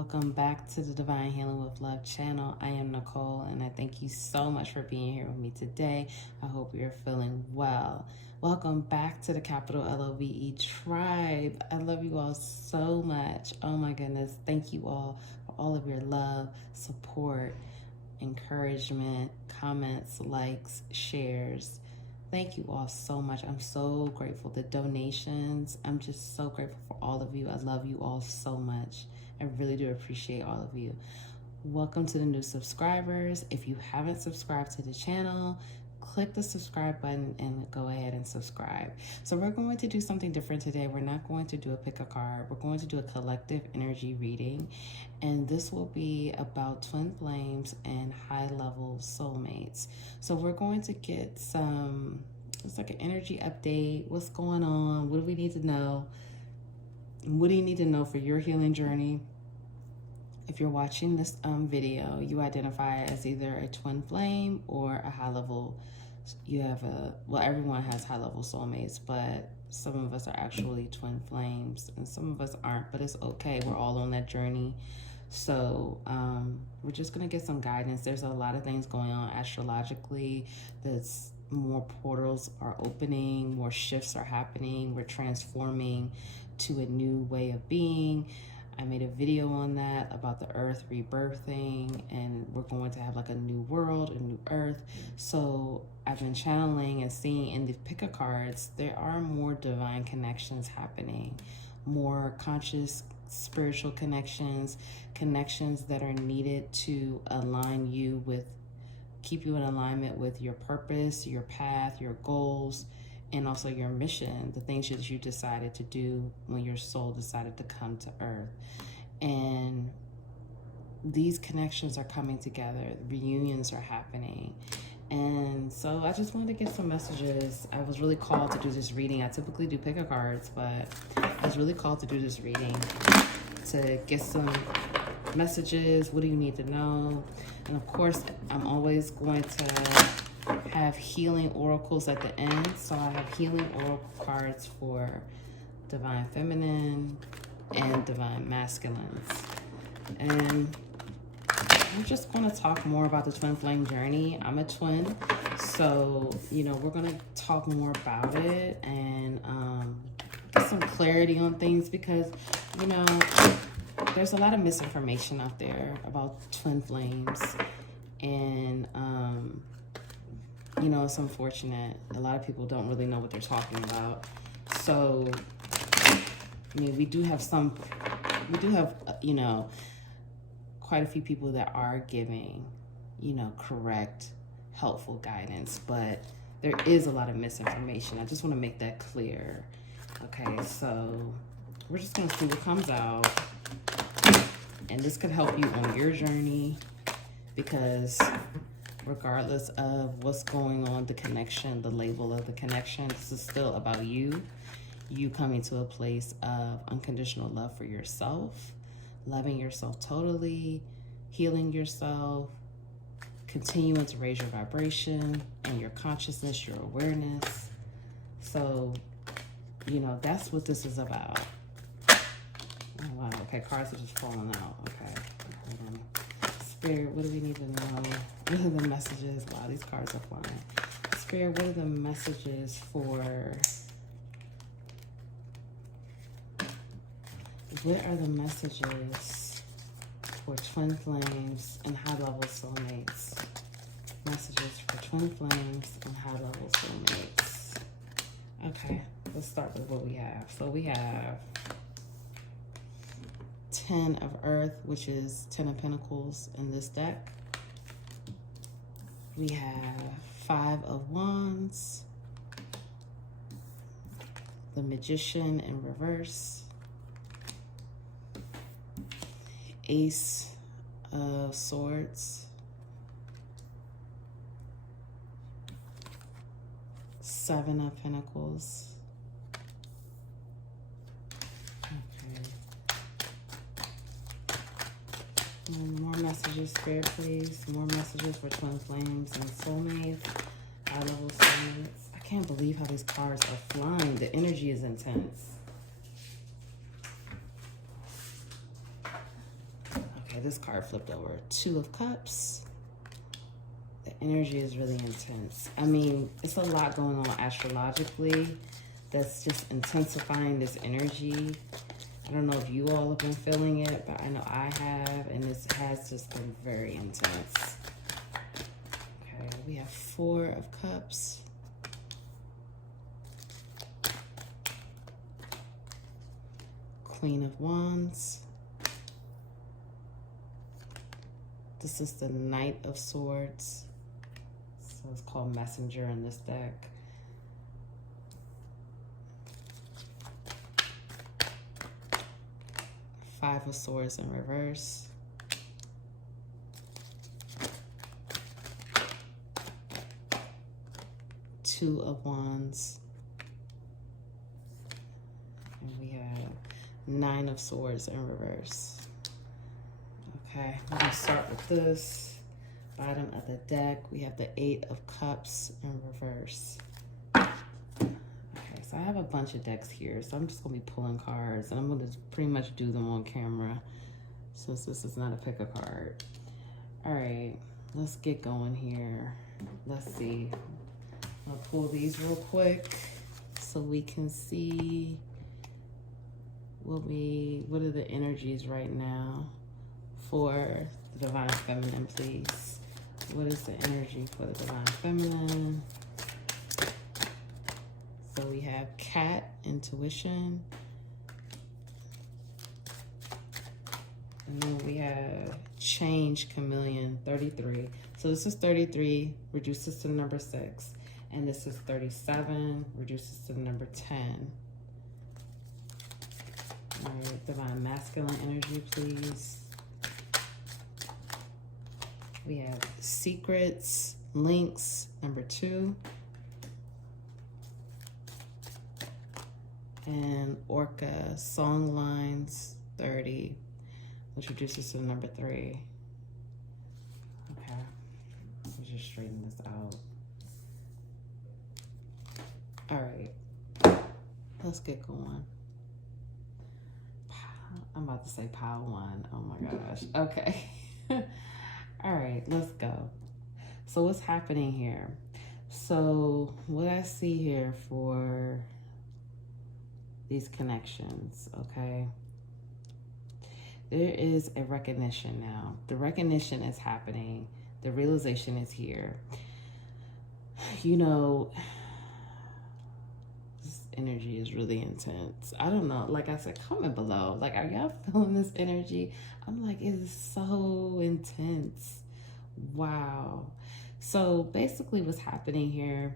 Welcome back to the Divine Healing with Love channel. I am Nicole, and I thank you so much for being here with me today. I hope you're feeling well. Welcome back to the capital LOVE tribe. I love you all so much. Oh my goodness. Thank you all for all of your love, support, encouragement, comments, likes, shares. Thank you all so much. I'm so grateful. The donations, I'm just so grateful for all of you. I love you all so much. I really do appreciate all of you. Welcome to the new subscribers. If you haven't subscribed to the channel, click the subscribe button and go ahead and subscribe. So we're going to do something different today. We're not going to do a pick a card. We're going to do a collective energy reading. And this will be about twin flames and high-level soulmates. So we're going to get some, it's like an energy update. What's going on? What do we need to know? What do you need to know for your healing journey? If you're watching this video, you identify as either a twin flame or a high level. You have well, everyone has high level soulmates, but some of us are actually twin flames and some of us aren't, but it's okay. We're all on that journey. So we're just going to get some guidance. There's a lot of things going on astrologically. That's more portals are opening, more shifts are happening. We're transforming to a new way of being. I made a video on that about the earth rebirthing, and we're going to have like a new world, a new earth. So I've been channeling and seeing in the pick a cards, there are more divine connections happening, more conscious spiritual connections, connections that are needed to align you with, keep you in alignment with your purpose, your path, your goals, and also your mission, the things that you decided to do when your soul decided to come to earth. And these connections are coming together, reunions are happening. And so I just wanted to get some messages. I was really called to do this reading. I typically do pick a cards, but I was really called to do this reading to get some messages. What do you need to know? And of course, I'm always going to have healing oracles at the end. So I have healing oracle cards for divine feminine and divine masculines. And I'm just going to talk more about the twin flame journey. I'm a twin, so you know, we're going to talk more about it and get some clarity on things, because you know, there's a lot of misinformation out there about twin flames, and you know, it's unfortunate. A lot of people don't really know what they're talking about. So, I mean, we do have, you know, quite a few people that are giving, you know, correct, helpful guidance, but there is a lot of misinformation. I just want to make that clear. Okay, so we're just going to see what comes out. And this could help you on your journey, because regardless of what's going on, the connection, the label of the connection, this is still about you. You coming to a place of unconditional love for yourself, loving yourself totally, healing yourself, continuing to raise your vibration and your consciousness, your awareness. So, you know, that's what this is about. Oh, wow. Okay, cards are just falling out. Okay, hold on. Spirit, what do we need to know? What are the messages? Wow, these cards are flying. Spirit, what are the messages for... What are the messages for twin flames and high-level soulmates? Messages for twin flames and high-level soulmates. Okay, let's start with what we have. So we have 10 of Earth, which is 10 of Pentacles in this deck. We have 5 of Wands, the Magician in reverse, Ace of Swords, 7 of Pentacles. Okay. More messages, Spirit, please. More messages for twin flames and soulmates, high-level soulmates. I can't believe how these cards are flying. The energy is intense. Okay, this card flipped over. Two of Cups. The energy is really intense. I mean, it's a lot going on astrologically that's just intensifying this energy. I don't know if you all have been feeling it, but I know I have, and this has just been very intense. Okay, we have Four of Cups. Queen of Wands. This is the Knight of Swords. So it's called Messenger in this deck. Five of Swords in reverse. Two of Wands. And we have Nine of Swords in reverse. Okay, we're gonna start with this. Bottom of the deck, we have the Eight of Cups in reverse. Okay, so I have a bunch of decks here, so I'm just gonna be pulling cards, and I'm gonna pretty much do them on camera, since this is not a pick a card. All right, let's get going here. Let's see. I'll pull these real quick so we can see what are the energies right now for the Divine Feminine, please. What is the energy for the Divine Feminine? So we have Cat, Intuition. And then we have Change, Chameleon, 33. So this is 33, reduces to the number 6. And this is 37, reduces to the number 10. All right, Divine Masculine energy, please. We have Secrets, Links, number 2. And Orca, Songlines, 30, which reduces to the number 3. Okay, let's just straighten this out. All right, let's get going. I'm about to say pile 1. Oh my gosh. Okay. All right, let's go. So what's happening here? So what I see here for these connections, okay? There is a recognition now. The recognition is happening. The realization is here. You know, energy is really intense. I don't know, like I said, comment below, like, are y'all feeling this energy? I'm like, it is so intense. Wow. So basically what's happening here,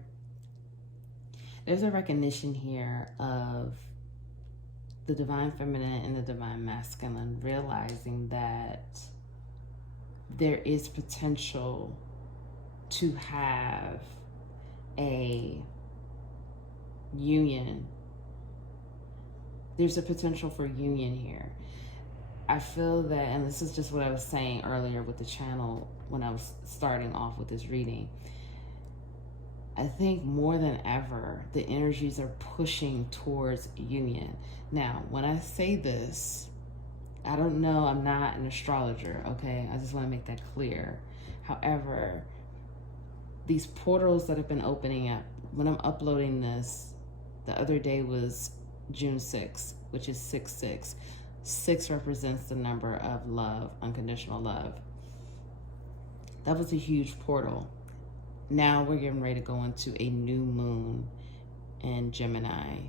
there's a recognition here of the Divine Feminine and the Divine Masculine, realizing that there is potential to have a union. There's a potential for union here. I feel that, and this is just what I was saying earlier with the channel when I was starting off with this reading, I think more than ever, the energies are pushing towards union. Now, when I say this, I don't know, I'm not an astrologer, okay? I just want to make that clear. However, these portals that have been opening up, when I'm uploading this, the other day was June 6th, which is 6/6. 6 represents the number of love, unconditional love. That was a huge portal. Now we're getting ready to go into a new moon in Gemini.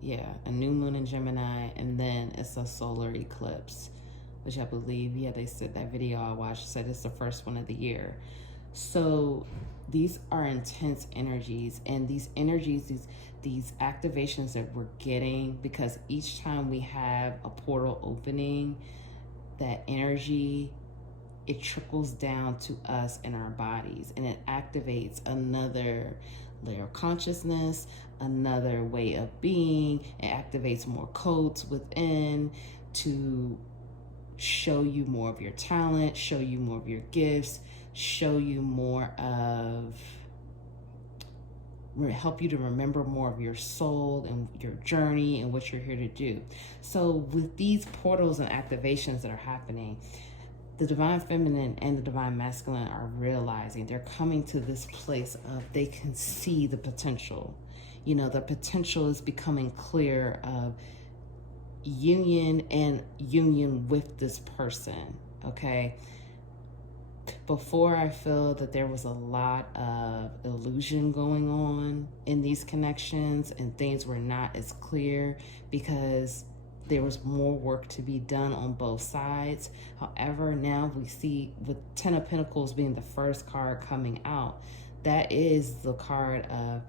Yeah, a new moon in Gemini, and then it's a solar eclipse, which I believe, yeah, they said that video I watched said it's the first one of the year. So these are intense energies, and these energies, these activations that we're getting, because each time we have a portal opening, that energy, it trickles down to us in our bodies, and it activates another layer of consciousness, another way of being. It activates more codes within to show you more of your talent, show you more of your gifts, show you more of help you to remember more of your soul and your journey and what you're here to do. So with these portals and activations that are happening, the divine feminine and the divine masculine are realizing, they're coming to this place of they can see the potential. The potential is becoming clear of union and union with this person, okay? Before, I feel that there was a lot of illusion going on in these connections and things were not as clear because there was more work to be done on both sides. However, now we see, with 10 of Pentacles being the first card coming out, that is the card of,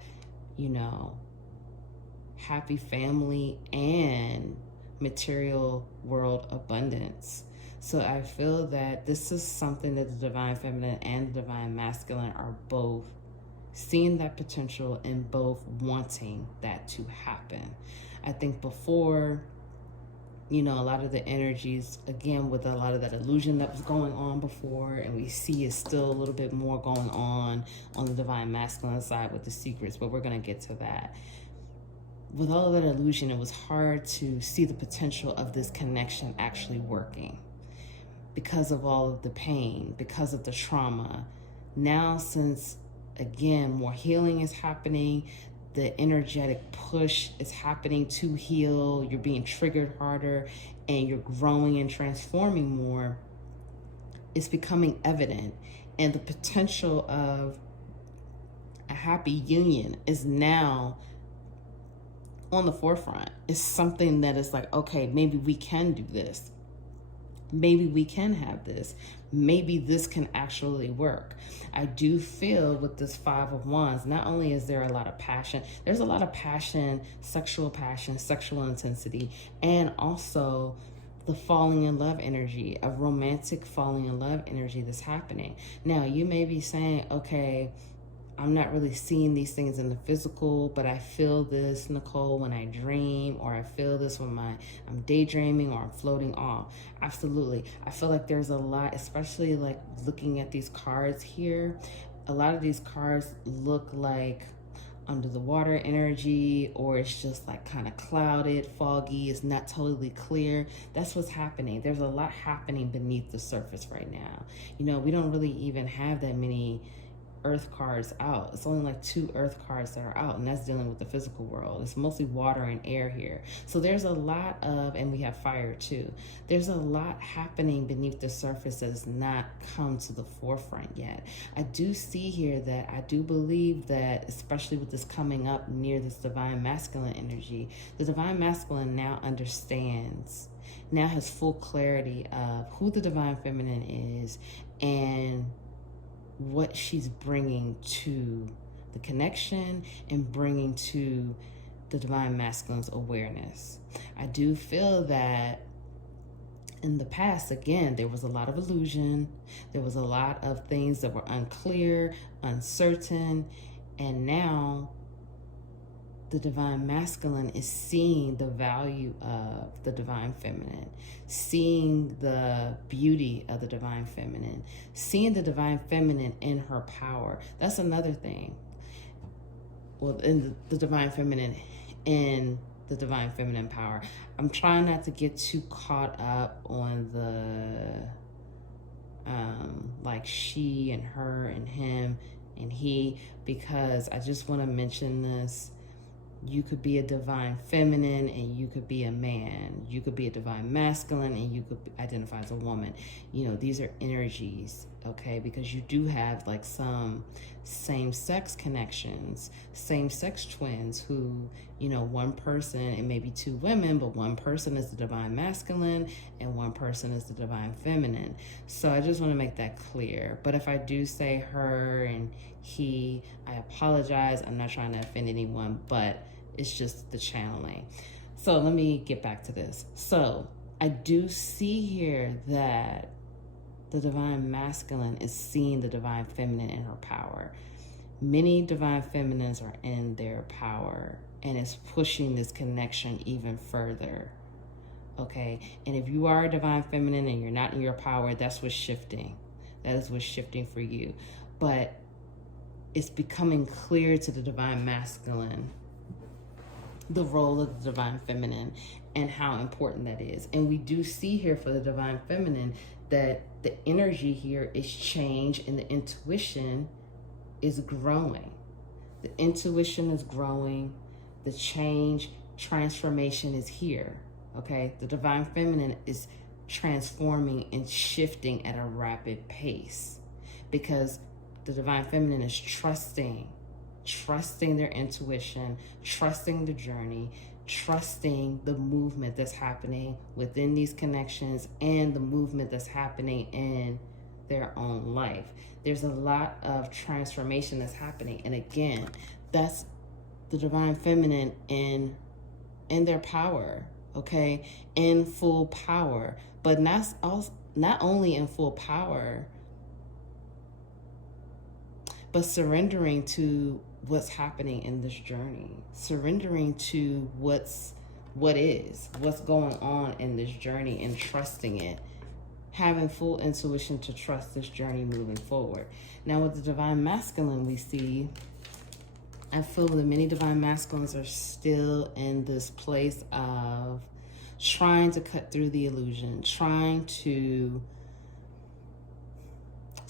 happy family and material world abundance. So I feel that this is something that the divine feminine and the divine masculine are both seeing that potential and both wanting that to happen. I think before, a lot of the energies, again, with a lot of that illusion that was going on before, and we see is still a little bit more going on the divine masculine side with the secrets, but we're going to get to that. With all of that illusion, it was hard to see the potential of this connection actually working because of all of the pain, because of the trauma. Now, since, again, more healing is happening, the energetic push is happening to heal, you're being triggered harder, and you're growing and transforming more, it's becoming evident. And the potential of a happy union is now on the forefront. It's something that is like, okay, maybe we can do this. Maybe we can have this. Maybe this can actually work. I do feel with this 5 of Wands, not only is there a lot of passion, there's a lot of passion, sexual intensity, and also the falling in love energy, a romantic falling in love energy that's happening. Now, you may be saying, okay, I'm not really seeing these things in the physical, but I feel this, Nicole, when I dream, or I feel this when I'm daydreaming or I'm floating off. Absolutely. I feel like there's a lot, especially like looking at these cards here. A lot of these cards look like under the water energy, or it's just like kind of clouded, foggy, it's not totally clear. That's what's happening. There's a lot happening beneath the surface right now. We don't really even have that many earth cards out. It's only like 2 earth cards that are out, and that's dealing with the physical world. It's mostly water and air here. So there's a lot of, and we have fire too. There's a lot happening beneath the surface that has not come to the forefront yet. I do see here that I do believe that, especially with this coming up near this divine masculine energy, the divine masculine now understands, now has full clarity of who the divine feminine is and what she's bringing to the connection and bringing to the divine masculine's awareness. I do feel that in the past, again, there was a lot of illusion. There was a lot of things that were unclear, uncertain, and now the divine masculine is seeing the value of the divine feminine, seeing the beauty of the divine feminine, seeing the divine feminine in her power. That's another thing. Well, in the divine feminine, in the divine feminine power. I'm trying not to get too caught up on the like she and her and him and he, because I just want to mention this. You could be a divine feminine and you could be a man. You could be a divine masculine and you could identify as a woman. These are energies, okay? Because you do have like some same-sex connections, same-sex twins who, one person, it may be 2 women, but one person is the divine masculine and one person is the divine feminine. So I just want to make that clear. But if I do say her and he, I apologize. I'm not trying to offend anyone, but it's just the channeling. So let me get back to this. So I do see here that the divine masculine is seeing the divine feminine in her power. Many divine feminines are in their power, and it's pushing this connection even further. Okay, and if you are a divine feminine and you're not in your power, that's what's shifting. That is what's shifting for you. But it's becoming clear to the divine masculine the role of the divine feminine and how important that is. And we do see here for the divine feminine that the energy here is change and the intuition is growing. The intuition is growing. The change, transformation is here. Okay, the divine feminine is transforming and shifting at a rapid pace because the divine feminine is trusting their intuition, trusting the journey, trusting the movement that's happening within these connections and the movement that's happening in their own life. There's a lot of transformation that's happening. And again, that's the divine feminine in their power, okay? In full power. But not only in full power, but surrendering to what's happening in this journey, surrendering to what's going on in this journey and trusting it, having full intuition to trust this journey moving forward. Now with the divine masculine, we see, I feel that many divine masculines are still in this place of trying to cut through the illusion,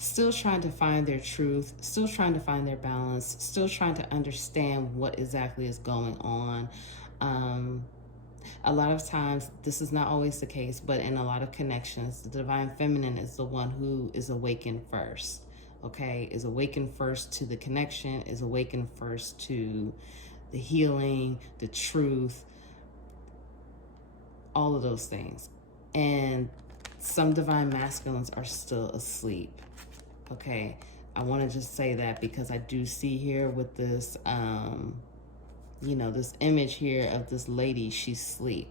still trying to find their truth, still trying to find their balance, still trying to understand what exactly is going on. A lot of times, this is not always the case, but in a lot of connections, the divine feminine is the one who is awakened first, okay? Is awakened first to the connection, is awakened first to the healing, the truth, all of those things. And some divine masculines are still asleep. Okay, I want to just say that because I do see here with this, this image here of this lady, she's asleep.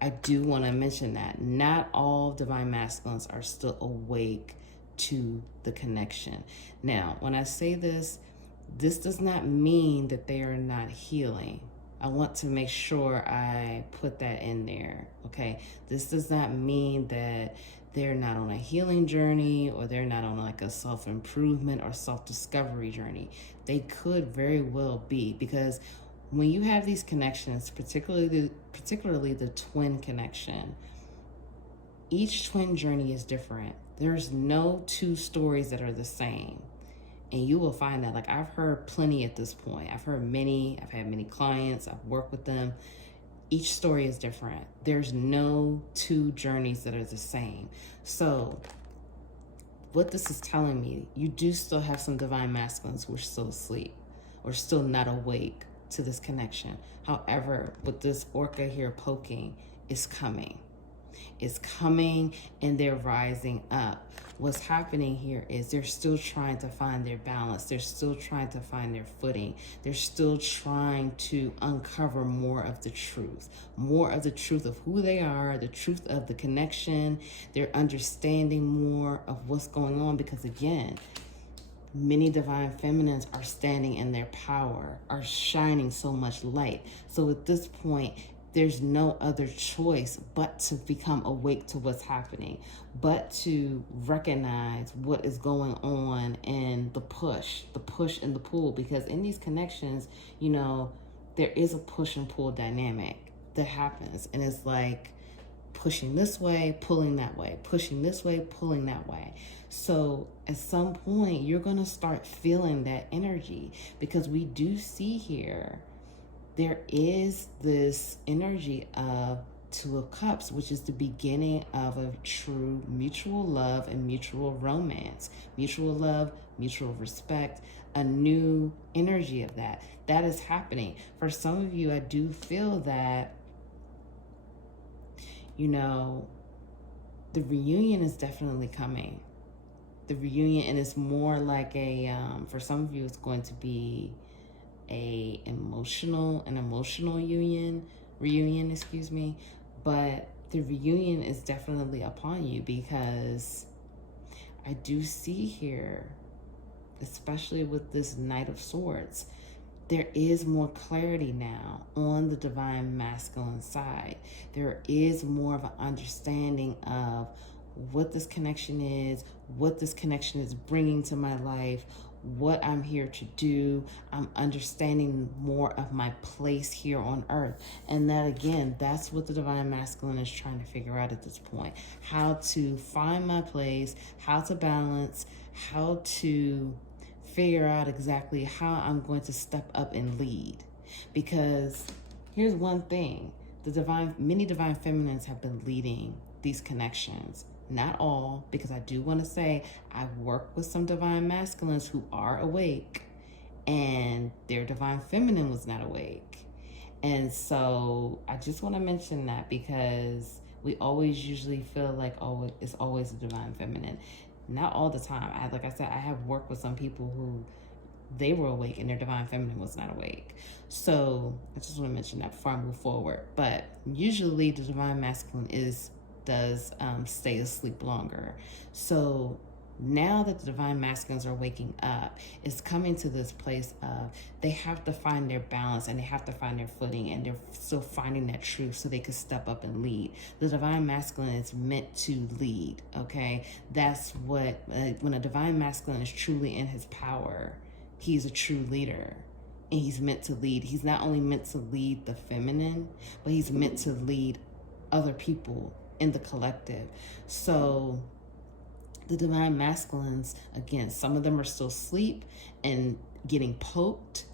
I do want to mention that not all divine masculines are still awake to the connection. Now, when I say this does not mean that they are not healing. I want to make sure I put that in there, okay? This does not mean that they're not on a healing journey or they're not on like a self-improvement or self-discovery journey. They could very well be, because when you have these connections, particularly the twin connection, each twin journey is different. There's no two stories that are the same. And you will find that, like, I've heard plenty at this point. I've had many clients, I've worked with them. Each story is different. There's no two journeys that are the same. So what this is telling me, you do still have some divine masculines who are still asleep or still not awake to this connection. However, with this orca here poking, it's coming. It's coming and they're rising up. What's happening here is they're still trying to find their balance. They're still trying to find their footing. They're still trying to uncover more of the truth of who they are, the truth of the connection. They're understanding more of what's going on because, again, many divine feminines are standing in their power, are shining so much light. So at this point, there's no other choice but to become awake to what's happening, but to recognize what is going on and the push and the pull. Because in these connections, there is a push and pull dynamic that happens. And it's like pushing this way, pulling that way, pushing this way, pulling that way. So at some point, you're going to start feeling that energy, because we do see here, there is this energy of Two of Cups, which is the beginning of a true mutual love and mutual romance. Mutual love, mutual respect, a new energy of that. That is happening. For some of you, I do feel that, the reunion is definitely coming. The reunion, and it's more like for some of you, it's going to be an emotional reunion, but the reunion is definitely upon you, because I do see here, especially with this Knight of Swords, there is more clarity now on the divine masculine side. There is more of an understanding of what this connection is, what this connection is bringing to my life, what I'm here to do. I'm understanding more of my place here on earth. And that, again, that's what the divine masculine is trying to figure out at this point. How to find my place, how to balance, how to figure out exactly how I'm going to step up and lead. Because here's one thing. Many divine feminines have been leading these connections. Not all, because I do want to say I've worked with some divine masculines who are awake and their divine feminine was not awake. And so I just want to mention that, because we always usually feel like, oh, it's always a divine feminine. Not all the time. Like I said, I have worked with some people who they were awake and their divine feminine was not awake. So I just want to mention that before I move forward. But usually the divine masculine does stay asleep longer. So now that the divine masculines are waking up, it's coming to this place of they have to find their balance and they have to find their footing, and they're still finding that truth so they can step up and lead. The divine masculine is meant to lead, okay? That's what, when a divine masculine is truly in his power, he's a true leader. And he's meant to lead. He's not only meant to lead the feminine, but he's meant to lead other people in the collective. So the divine masculines, again, some of them are still asleep and getting poked,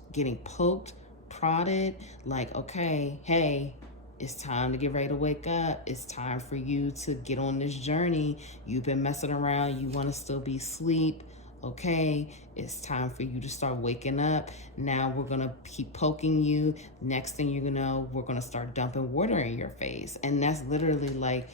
prodded, like, okay, hey, it's time to get ready to wake up. It's time for you to get on this journey. You've been messing around. You want to still be asleep. Okay, it's time for you to start waking up. Now we're going to keep poking you. Next thing you know, we're going to start dumping water in your face. And that's literally like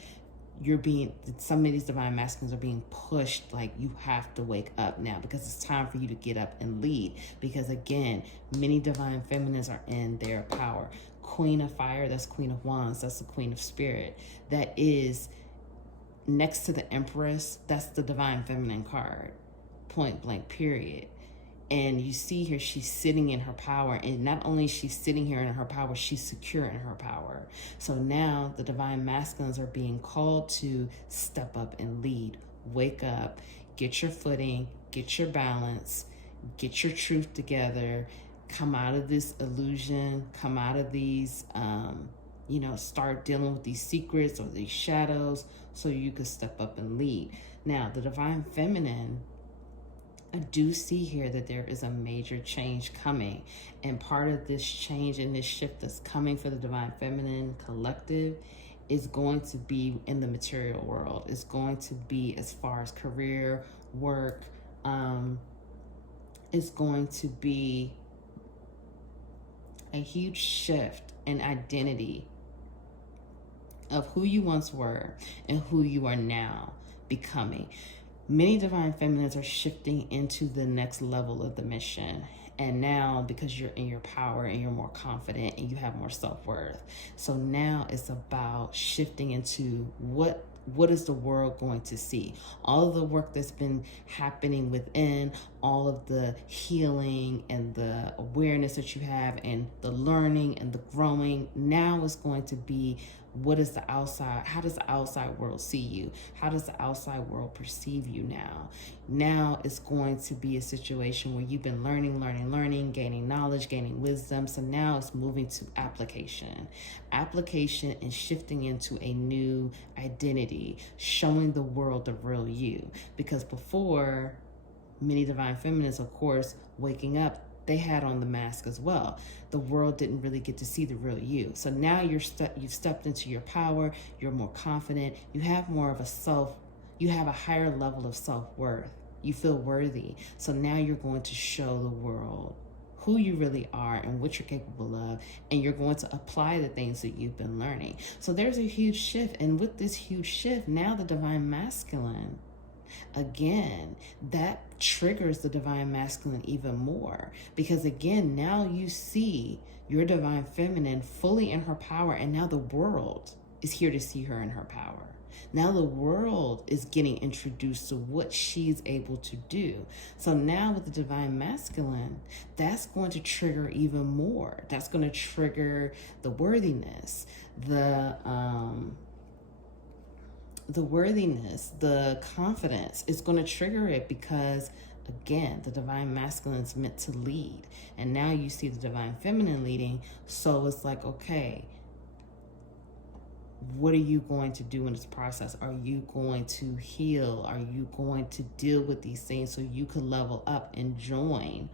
some of these divine masculines are being pushed, like, you have to wake up now, because it's time for you to get up and lead. Because again, many divine feminines are in their power. Queen of fire, that's Queen of wands, that's the Queen of spirit. That is next to the Empress, that's the divine feminine card. Point blank, period. And you see here, she's sitting in her power. And not only is she sitting here in her power, she's secure in her power. So now the divine masculines are being called to step up and lead. Wake up, get your footing, get your balance, get your truth together, come out of this illusion, come out of these, start dealing with these secrets or these shadows so you can step up and lead. Now, the divine feminine, I do see here that there is a major change coming. And part of this change and this shift that's coming for the divine feminine collective is going to be in the material world. It's going to be as far as career, work. It's going to be a huge shift in identity of who you once were and who you are now becoming. Many divine feminines are shifting into the next level of the mission. And now, because you're in your power and you're more confident and you have more self-worth. So now it's about shifting into what is the world going to see? All of the work that's been happening within, all of the healing and the awareness that you have and the learning and the growing, now is going to be, what is the outside? How does the outside world see you? How does the outside world perceive you now? Now it's going to be a situation where you've been learning, gaining knowledge, gaining wisdom. So now it's moving to application and shifting into a new identity, showing the world the real you. Because before, many divine feminines, of course, waking up, they had on the mask as well. The world didn't really get to see the real you. So now you've stepped into your power, you're more confident, you have more of you have a higher level of self-worth. You feel worthy. So now you're going to show the world who you really are and what you're capable of, and you're going to apply the things that you've been learning. So there's a huge shift, and with this huge shift, now the divine masculine, again, that triggers the divine masculine even more, because again, now you see your divine feminine fully in her power, and now the world is here to see her in her power. Now the world is getting introduced to what she's able to do. So now with the divine masculine, that's going to trigger even more. That's going to trigger the worthiness, the worthiness, the confidence. It's going to trigger it, because Again, the divine masculine is meant to lead. And now you see the divine feminine leading. So it's like, okay, what are you going to do in this process? Are you going to heal? Are you going to deal with these things so you can level up and join?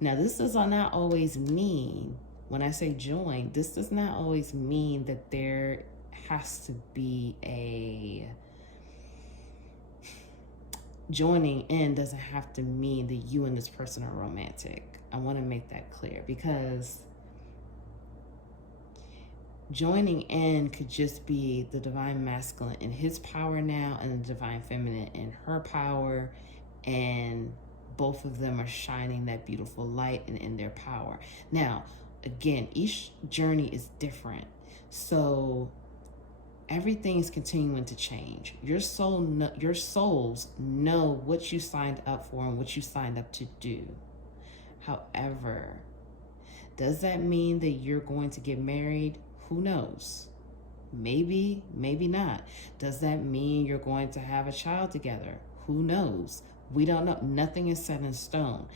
Now, this does not always mean, when I say join, this does not always mean that there has to be a... Joining in doesn't have to mean that you and this person are romantic. I want to make that clear, because joining in could just be the divine masculine in his power now and the divine feminine in her power, and both of them are shining that beautiful light and in their power. Now, again, each journey is different. So everything is continuing to change. Your souls know what you signed up for and what you signed up to do. However, does that mean that you're going to get married? Who knows? Maybe, maybe not. Does that mean you're going to have a child together? Who knows? We don't know. Nothing is set in stone.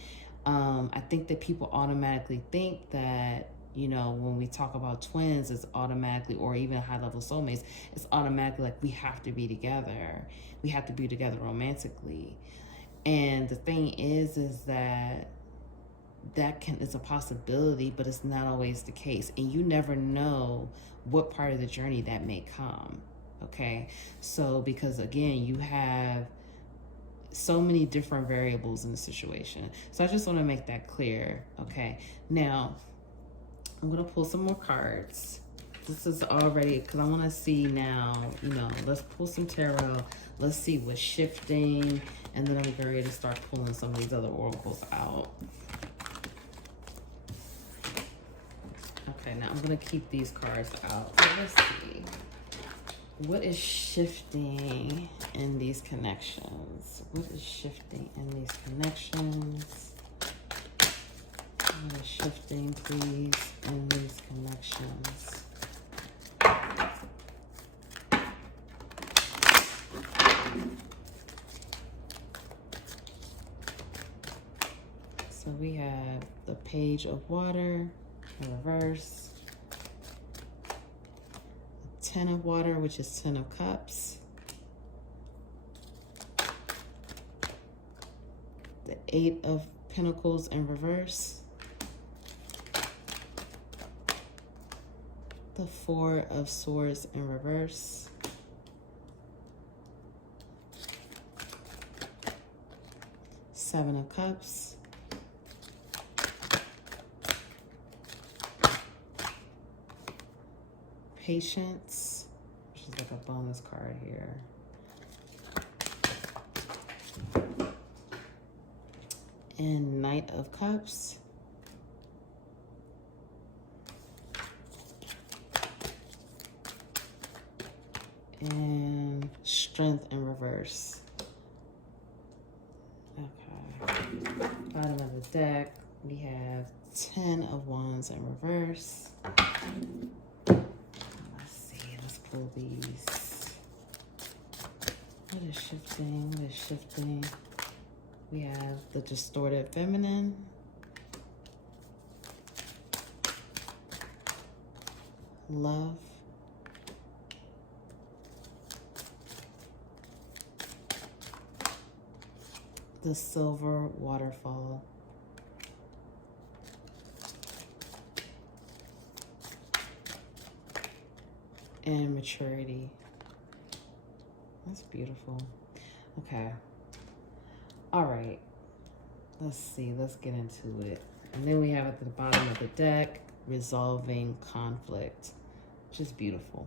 I think that people automatically think that, you know, when we talk about twins, it's automatically, or even high-level soulmates, it's automatically like we have to be together. We have to be together romantically. And the thing is that is a possibility, but it's not always the case. And you never know what part of the journey that may come, okay? So, because again, you have so many different variables in the situation. So I just want to make that clear, okay? Now, I'm going to pull some more cards. This is already, because I want to see now, you know, let's pull some tarot. Let's see what's shifting. And then I'm getting ready to start pulling some of these other oracles out. Okay, now I'm going to keep these cards out. So let's see. What is shifting in these connections? What is shifting in these connections? What is shifting, please, in these connections? So we have the Page of Water in reverse, the Ten of Water, which is Ten of Cups, the Eight of Pentacles in reverse, the Four of Swords in reverse, Seven of Cups, Patience, which is like a bonus card here, and Knight of Cups, and Strength in reverse. Okay, bottom of the deck, we have 10 of Wands in reverse. Let's see, let's pull these. What is shifting? What is shifting? We have the Distorted Feminine, Love, the Silver Waterfall, and Maturity. That's beautiful. Okay. All right. Let's see. Let's get into it. And then we have at the bottom of the deck, Resolving Conflict, which is beautiful.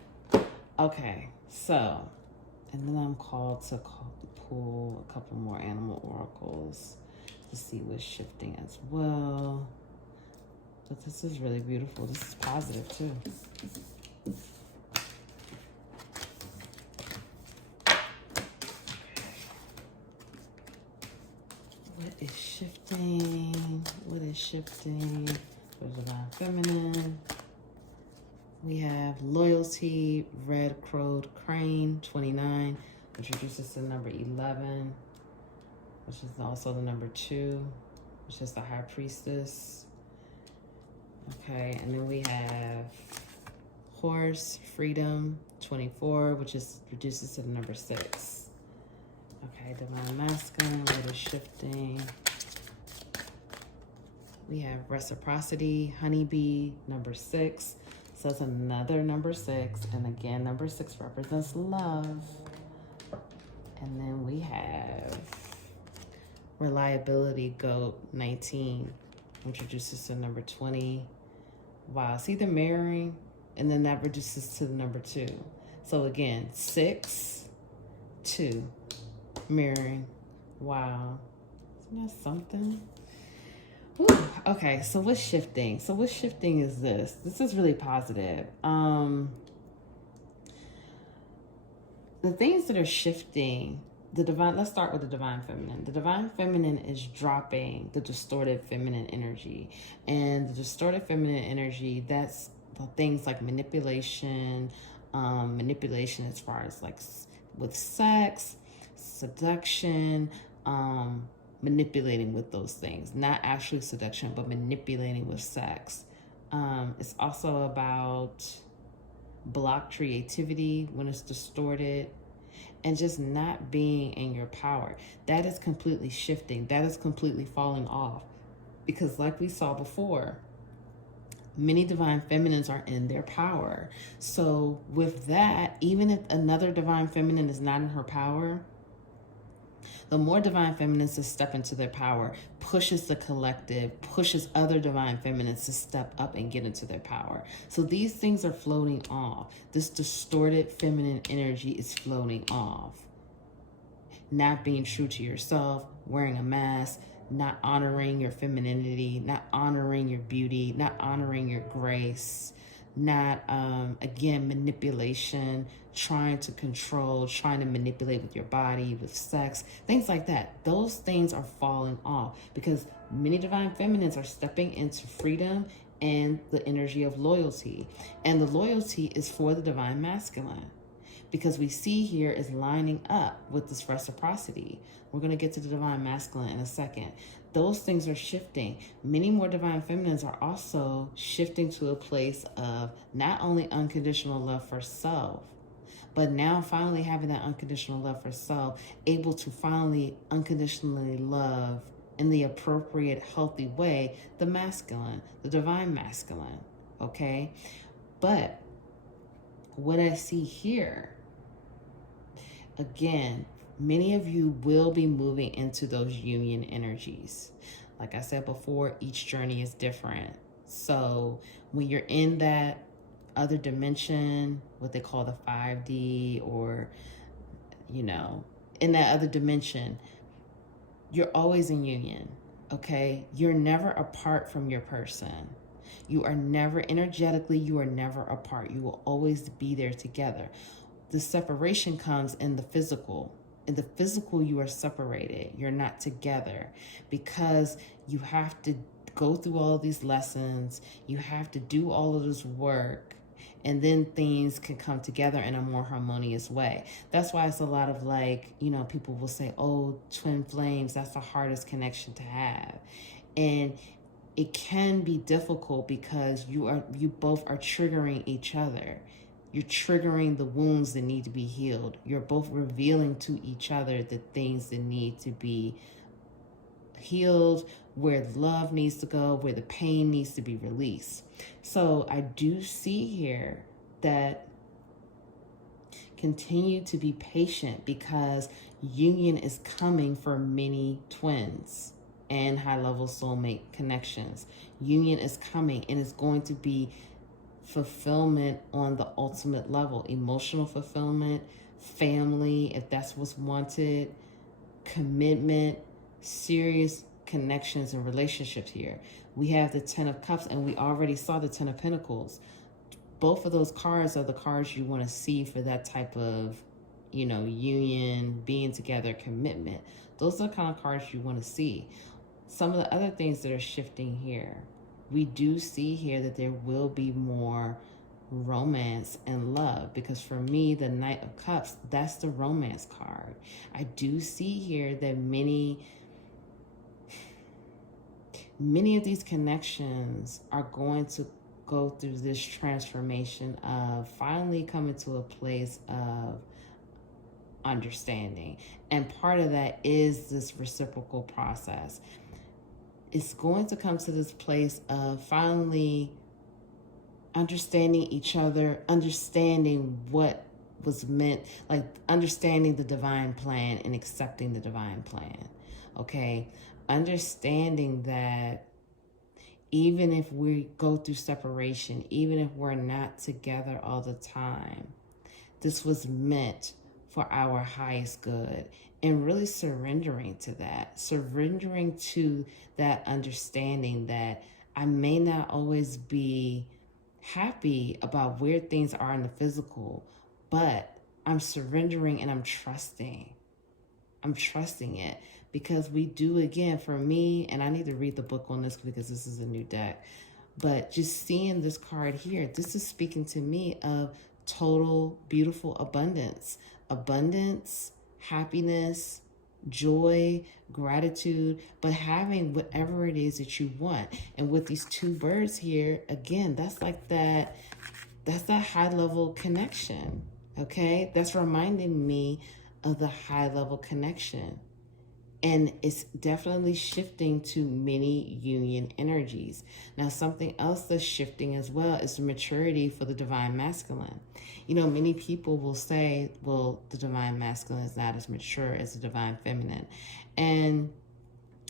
Okay. So, and then I'm called to pull a couple more animal oracles to see what's shifting as well. But this is really beautiful. This is positive too. What is shifting? What is shifting for Divine Feminine? We have Loyalty, Red-Crowed Crane, 29, which reduces to number 11. which is also the number 2, which is the high priestess. Okay, and then we have horse, freedom, 24, which is reduces to the number 6. Okay, divine masculine, what is shifting? We have reciprocity, honeybee, number 6. So it's another number 6. And again, number 6 represents love. And then we have reliability, goat, 19, introduces to number 20. Wow, see the mirroring? And then that reduces to the number 2. So again, 6, 2, mirroring. Wow, isn't that something? Whew. Okay, so what's shifting? So what's shifting is this. This is really positive. The things that are shifting, the divine, let's start with the divine feminine. The divine feminine is dropping the distorted feminine energy. And the distorted feminine energy, that's the things like manipulation, manipulation as far as like with sex, seduction, manipulating with those things, not actually seduction, but manipulating with sex. It's also about blocked creativity when it's distorted, and just not being in your power. That is completely shifting. That is completely falling off. Because like we saw before, many divine feminines are in their power. So with that, even if another divine feminine is not in her power, the more divine feminines to step into their power pushes the collective, pushes other divine feminines to step up and get into their power. So these things are floating off. This distorted feminine energy is floating off. Not being true to yourself, wearing a mask, not honoring your femininity, not honoring your beauty, not honoring your grace, not, again, manipulation, trying to control, trying to manipulate with your body, with sex, things like that. Those things are falling off because many divine feminines are stepping into freedom and the energy of loyalty. And the loyalty is for the divine masculine, because we see here is lining up with this reciprocity. We're going to get to the divine masculine in a second. Those things are shifting. Many more divine feminines are also shifting to a place of not only unconditional love for self, but now finally having that unconditional love for self, able to finally unconditionally love in the appropriate, healthy way, the masculine, the divine masculine, okay? But what I see here, again, many of you will be moving into those union energies. Like I said before, each journey is different. So when you're in that other dimension, what they call the 5D, or, you know, in that other dimension, you're always in union, okay? You're never apart from your person. You are never, energetically, you are never apart. You will always be there together. The separation comes in the physical. In the physical, you are separated. You're not together because you have to go through all of these lessons. You have to do all of this work, and then things can come together in a more harmonious way. That's why it's a lot of like, you know, people will say, oh, twin flames, that's the hardest connection to have. And it can be difficult because you both are triggering each other. You're triggering the wounds that need to be healed. You're both revealing to each other the things that need to be healed, where love needs to go, where the pain needs to be released. So I do see here that continue to be patient, because union is coming for many twins and high-level soulmate connections. Union is coming, and it's going to be fulfillment on the ultimate level, emotional fulfillment, family, if that's what's wanted, commitment, serious connections and relationships here. We have the 10 of Cups, and we already saw the 10 of Pentacles. Both of those cards are the cards you want to see for that type of, you know, union, being together, commitment. Those are the kind of cards you want to see. Some of the other things that are shifting here, we do see here that there will be more romance and love, because for me, the Knight of Cups, that's the romance card. I do see here that many many of these connections are going to go through this transformation of finally coming to a place of understanding. And part of that is this reciprocal process. It's going to come to this place of finally understanding each other, understanding what was meant, like understanding the divine plan and accepting the divine plan. Okay? Understanding that even if we go through separation, even if we're not together all the time, this was meant for our highest good. And really surrendering to that, surrendering to that understanding that I may not always be happy about where things are in the physical, but I'm surrendering and I'm trusting. I'm trusting it, because we do, again, for me, and I need to read the book on this because this is a new deck, but just seeing this card here, this is speaking to me of total beautiful abundance, happiness, joy, gratitude, but having whatever it is that you want. And with these two birds here, again, that's like that high level connection. Okay, that's reminding me of the high level connection. And it's definitely shifting to many union energies. Now, something else that's shifting as well is the maturity for the divine masculine. You know, many people will say, well, the divine masculine is not as mature as the divine feminine. And,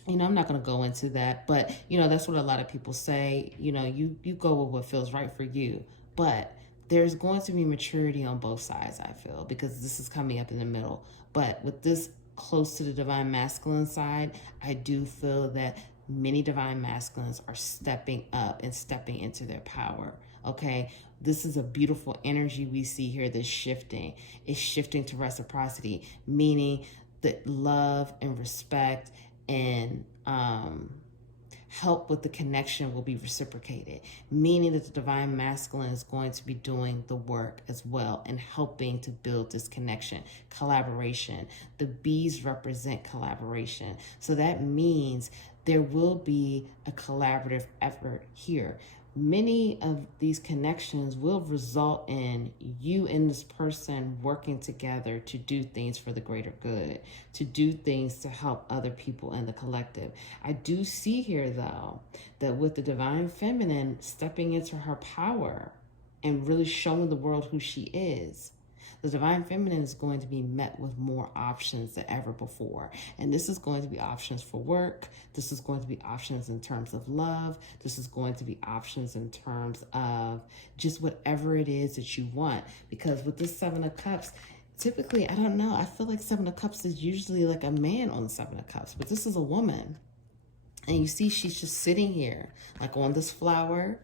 you know, I'm not going to go into that, but, you know, that's what a lot of people say. You know, you go with what feels right for you. But there's going to be maturity on both sides, I feel, because this is coming up in the middle. But with this close to the divine masculine side, I do feel that many divine masculines are stepping up and stepping into their power. Okay, this is a beautiful energy we see here that's shifting. It's shifting to reciprocity, meaning that love and respect and help with the connection will be reciprocated, meaning that the divine masculine is going to be doing the work as well and helping to build this connection, collaboration. The bees represent collaboration. So that means there will be a collaborative effort here. Many of these connections will result in you and this person working together to do things for the greater good, to do things to help other people in the collective. I do see here, though, that with the divine feminine stepping into her power and really showing the world who she is, the divine feminine is going to be met with more options than ever before. And this is going to be options for work. This is going to be options in terms of love. This is going to be options in terms of just whatever it is that you want. Because with this Seven of Cups, typically, I don't know, I feel like Seven of Cups is usually like a man on the Seven of Cups, but this is a woman. And you see she's just sitting here like on this flower,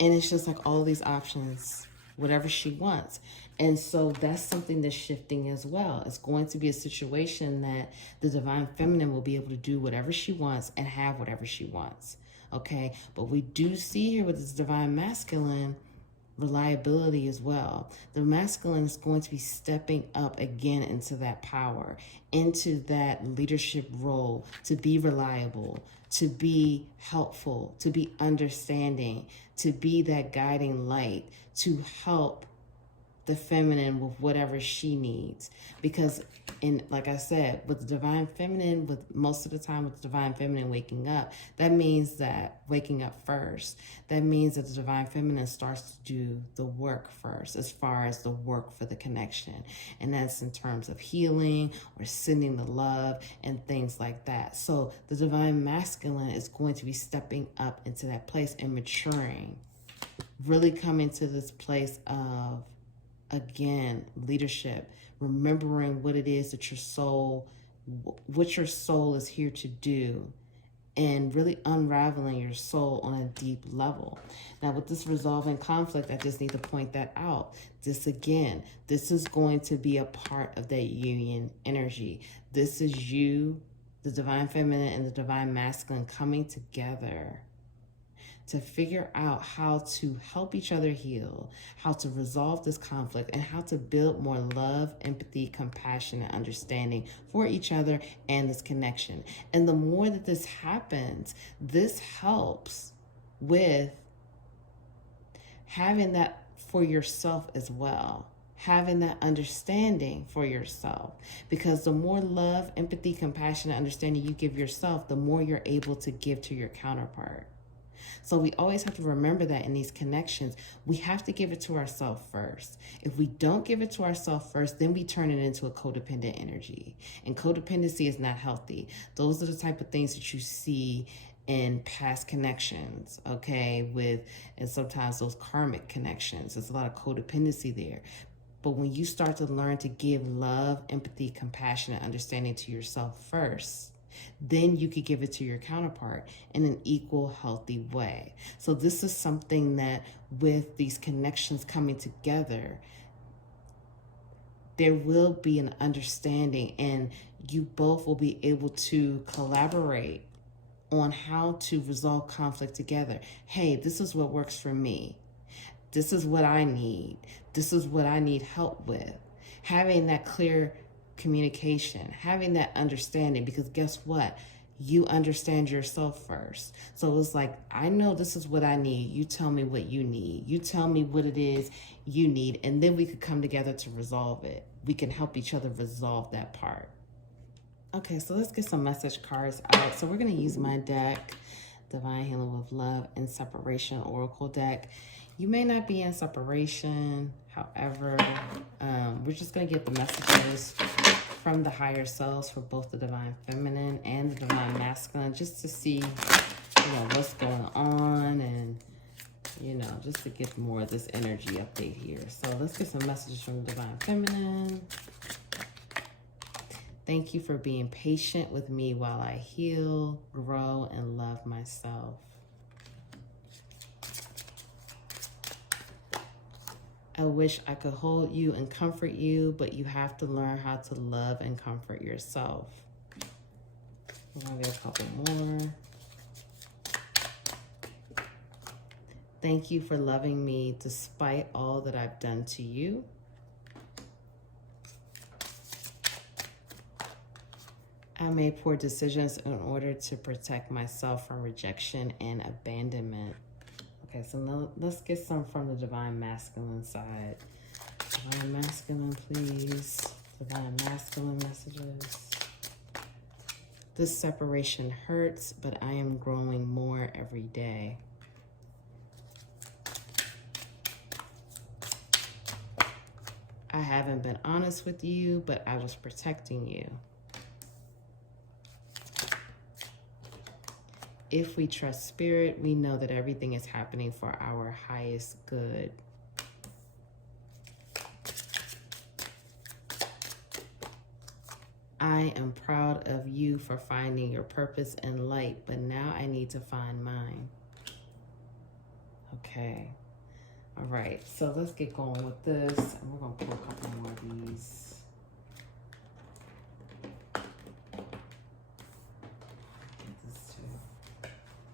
and it's just like all these options, whatever she wants. And so that's something that's shifting as well. It's going to be a situation that the divine feminine will be able to do whatever she wants and have whatever she wants. Okay, but we do see here with this divine masculine reliability as well. The masculine is going to be stepping up again into that power, into that leadership role, to be reliable, to be helpful, to be understanding, to be that guiding light, to help the feminine with whatever she needs. Because, like I said, with the divine feminine, with most of the time with the divine feminine waking up, that means that waking up first, that means that the divine feminine starts to do the work first, as far as the work for the connection. And that's in terms of healing or sending the love and things like that. So the divine masculine is going to be stepping up into that place and maturing, really coming to this place of, again, leadership, remembering what it is that what your soul is here to do, and really unraveling your soul on a deep level. Now, with this resolving conflict, I just need to point that out. This is going to be a part of that union energy. This is you, the divine feminine and the divine masculine, coming together to figure out how to help each other heal, how to resolve this conflict, and how to build more love, empathy, compassion, and understanding for each other and this connection. And the more that this happens, this helps with having that for yourself as well. Having that understanding for yourself, because the more love, empathy, compassion, and understanding you give yourself, the more you're able to give to your counterpart. So we always have to remember that in these connections, we have to give it to ourselves first. If we don't give it to ourselves first, then we turn it into a codependent energy. And codependency is not healthy. Those are the type of things that you see in past connections, okay, and sometimes those karmic connections. There's a lot of codependency there. But when you start to learn to give love, empathy, compassion, and understanding to yourself first, then you could give it to your counterpart in an equal, healthy way. So this is something that with these connections coming together, there will be an understanding, and you both will be able to collaborate on how to resolve conflict together. Hey, this is what works for me. This is what I need. This is what I need help with. Having that clear communication, having that understanding, because guess what? You understand yourself first. So it's like, I know this is what I need. You tell me what you need. You tell me what it is you need, and then we could come together to resolve it. We can help each other resolve that part. Okay, so let's get some message cards out. So we're going to use my deck, Divine Healing with Love and Separation Oracle deck. You may not be in separation. However, we're just going to get the messages from the higher selves for both the Divine Feminine and the Divine Masculine, just to see, what's going on, and, just to get more of this energy update here. So let's get some messages from the Divine Feminine. Thank you for being patient with me while I heal, grow, and love myself. I wish I could hold you and comfort you, but you have to learn how to love and comfort yourself. We're going to get a couple more. Thank you for loving me despite all that I've done to you. I made poor decisions in order to protect myself from rejection and abandonment. Okay, so now let's get some from the Divine Masculine side. Divine Masculine, please. Divine Masculine messages. This separation hurts, but I am growing more every day. I haven't been honest with you, but I was protecting you. If we trust spirit, we know that everything is happening for our highest good. I am proud of you for finding your purpose and light, but now I need to find mine. Okay. All right. So let's get going with this. And we're going to pull a couple more of these.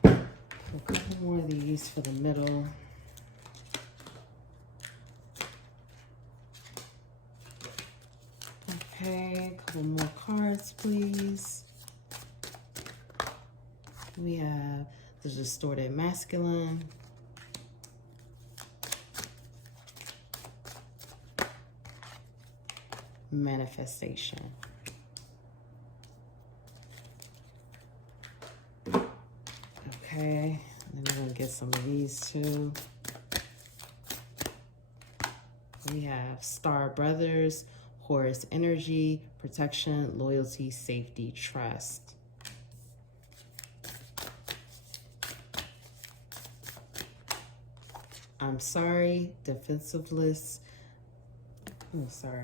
A couple more of these for the middle. Okay, a couple more cards, please. We have the distorted masculine. Manifestation. Okay, and then we're going to get some of these too. We have Star Brothers, Horus Energy, Protection, Loyalty, Safety, Trust. I'm sorry, Defensiveless. Oh, sorry.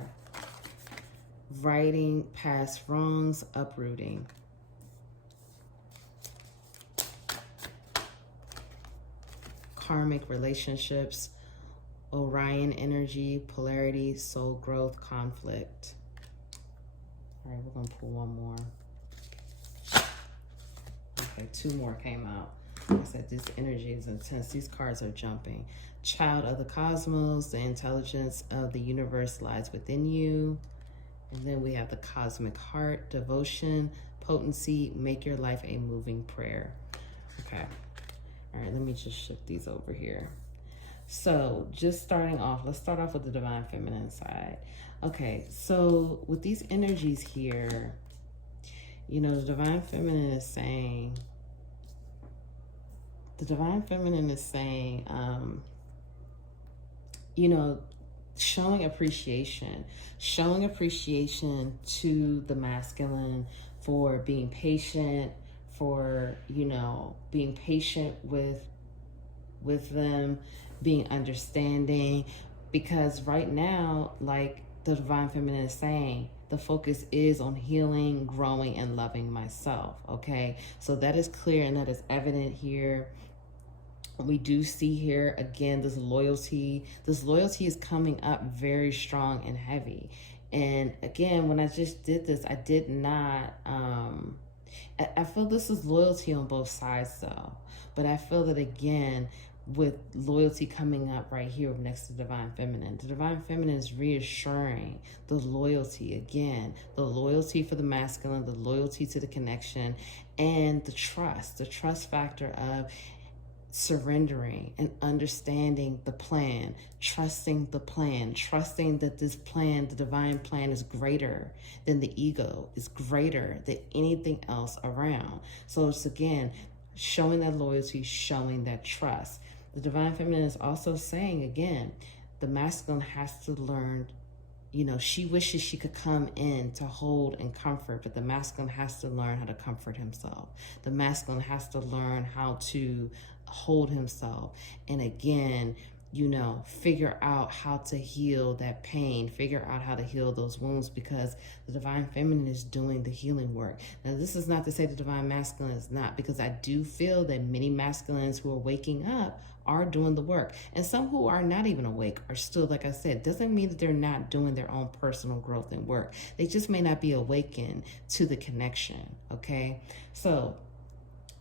Righting past wrongs, uprooting. Karmic relationships, Orion energy, polarity, soul growth, conflict. All right, we're gonna pull one more. Okay, two more came out. Like I said, this energy is intense. These cards are jumping. Child of the cosmos, the intelligence of the universe lies within you. And then we have the cosmic heart, devotion, potency, make your life a moving prayer. Okay. All right, let me just shift these over here. So just starting off, let's start off with the divine feminine side. Okay, so with these energies here, you know, the divine feminine is saying, you know, showing appreciation to the masculine for being patient, for, you know, being patient with them, being understanding, because right now, like the divine feminine is saying, the focus is on healing, growing, and loving myself, okay? So that is clear and that is evident here. We do see here, again, this loyalty. This loyalty is coming up very strong and heavy. And again, when I just did this, I did not, I feel this is loyalty on both sides though. But I feel that again, with loyalty coming up right here next to divine feminine, the divine feminine is reassuring the loyalty again, the loyalty for the masculine, the loyalty to the connection, and the trust factor of surrendering and understanding the plan, trusting the plan, trusting that this plan, the divine plan, is greater than the ego, is greater than anything else around. So it's again showing that loyalty, showing that trust. The divine feminine is also saying again, the masculine has to learn, you know, she wishes she could come in to hold and comfort, but the masculine has to learn how to comfort himself. The masculine has to learn how to hold himself. And again, you know, figure out how to heal that pain, figure out how to heal those wounds, because the divine feminine is doing the healing work. Now, this is not to say the divine masculine is not, because I do feel that many masculines who are waking up are doing the work. And some who are not even awake are still, like I said, doesn't mean that they're not doing their own personal growth and work. They just may not be awakened to the connection, okay? So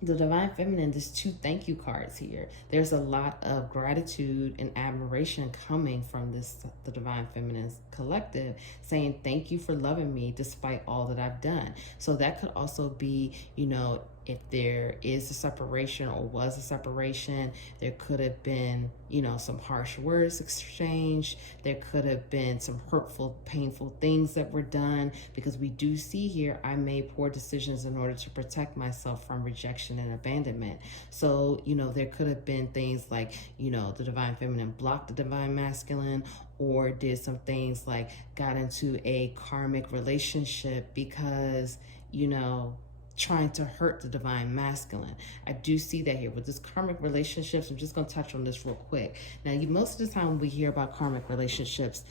the divine feminine, there's two thank you cards here. There's a lot of gratitude and admiration coming from the divine feminine collective, saying thank you for loving me despite all that I've done. So that could also be, you know, if there is a separation or was a separation, there could have been, you know, some harsh words exchanged. There could have been some hurtful, painful things that were done, because we do see here, I made poor decisions in order to protect myself from rejection and abandonment. So, you know, there could have been things like, you know, the divine feminine blocked the divine masculine, or did some things like got into a karmic relationship because, you know, trying to hurt the divine masculine. I do see that here with this karmic relationships. I'm just going to touch on this real quick. Now, most of the time when we hear about karmic relationships,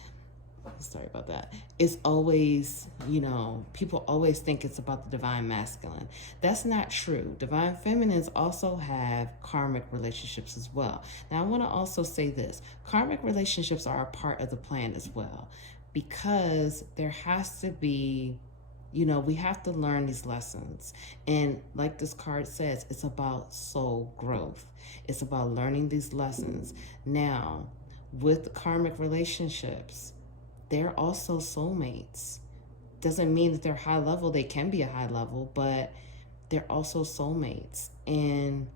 sorry about that, it's always, you know, people always think it's about the divine masculine. That's not true. Divine feminines also have karmic relationships as well. Now, I want to also say this. Karmic relationships are a part of the plan as well, because there has to be, you know, we have to learn these lessons. And like this card says, it's about soul growth. It's about learning these lessons. Now, with the karmic relationships, they're also soulmates. Doesn't mean that they're high level. They can be a high level, but they're also soulmates. And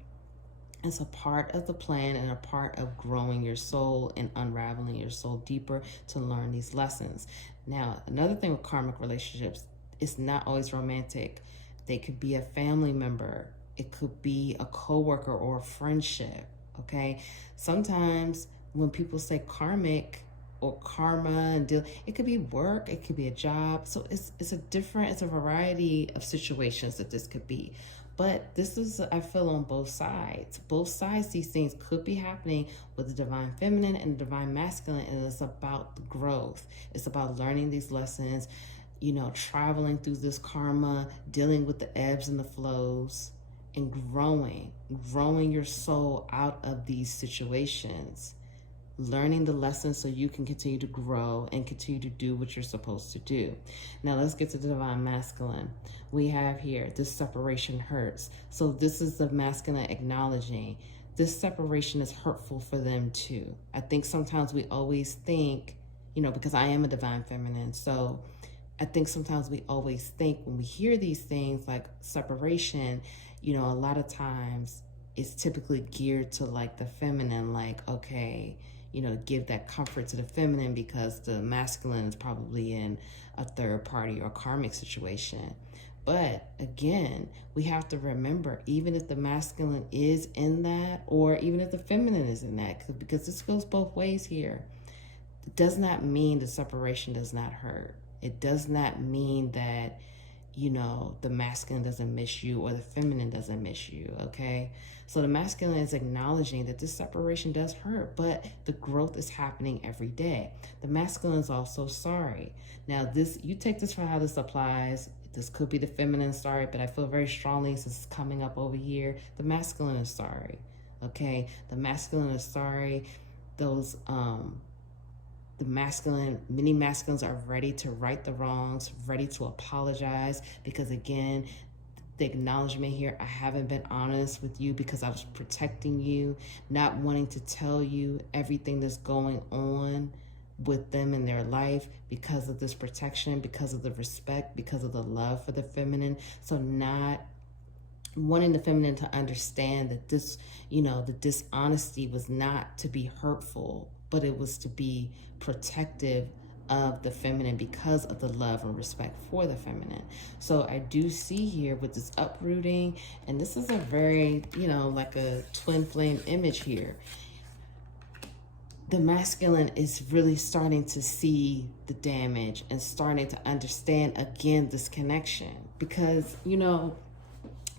it's a part of the plan and a part of growing your soul and unraveling your soul deeper to learn these lessons. Now, another thing with karmic relationships, it's not always romantic. They could be a family member. It could be a coworker or a friendship, okay? Sometimes when people say karmic or karma and deal, it could be work, it could be a job. So it's a variety of situations that this could be. But this is, I feel, on both sides. Both sides, these things could be happening with the divine feminine and the divine masculine, and it's about the growth. It's about learning these lessons, you know, traveling through this karma, dealing with the ebbs and the flows, and growing your soul out of these situations. learning the lessons so you can continue to grow and continue to do what you're supposed to do. Now let's get to the divine masculine. We have here, this separation hurts. So this is the masculine acknowledging this separation is hurtful for them too. I think sometimes we always think, you know, because I am a divine feminine, so I think sometimes we always think when we hear these things like separation, you know, a lot of times it's typically geared to like the feminine, like, okay, you know, give that comfort to the feminine because the masculine is probably in a third party or karmic situation. But again, we have to remember, even if the masculine is in that, or even if the feminine is in that, because this goes both ways here, it does not mean the separation does not hurt. It does not mean that, you know, the masculine doesn't miss you or the feminine doesn't miss you, okay? So the masculine is acknowledging that this separation does hurt, but the growth is happening every day. The masculine is also sorry. Now, this, you take this for how this applies. This could be the feminine sorry, but I feel very strongly since it's coming up over here, the masculine is sorry, okay? The masculine is sorry. Those, the masculine, many masculines are ready to right the wrongs, ready to apologize, because again, the acknowledgement here, I haven't been honest with you because I was protecting you, not wanting to tell you everything that's going on with them in their life because of this protection, because of the respect, because of the love for the feminine. So not wanting the feminine to understand that this, you know, the dishonesty was not to be hurtful, but it was to be protective of the feminine because of the love and respect for the feminine. So I do see here with this uprooting, and this is a very, you know, like a twin flame image here. The masculine is really starting to see the damage and starting to understand again this connection, because, you know,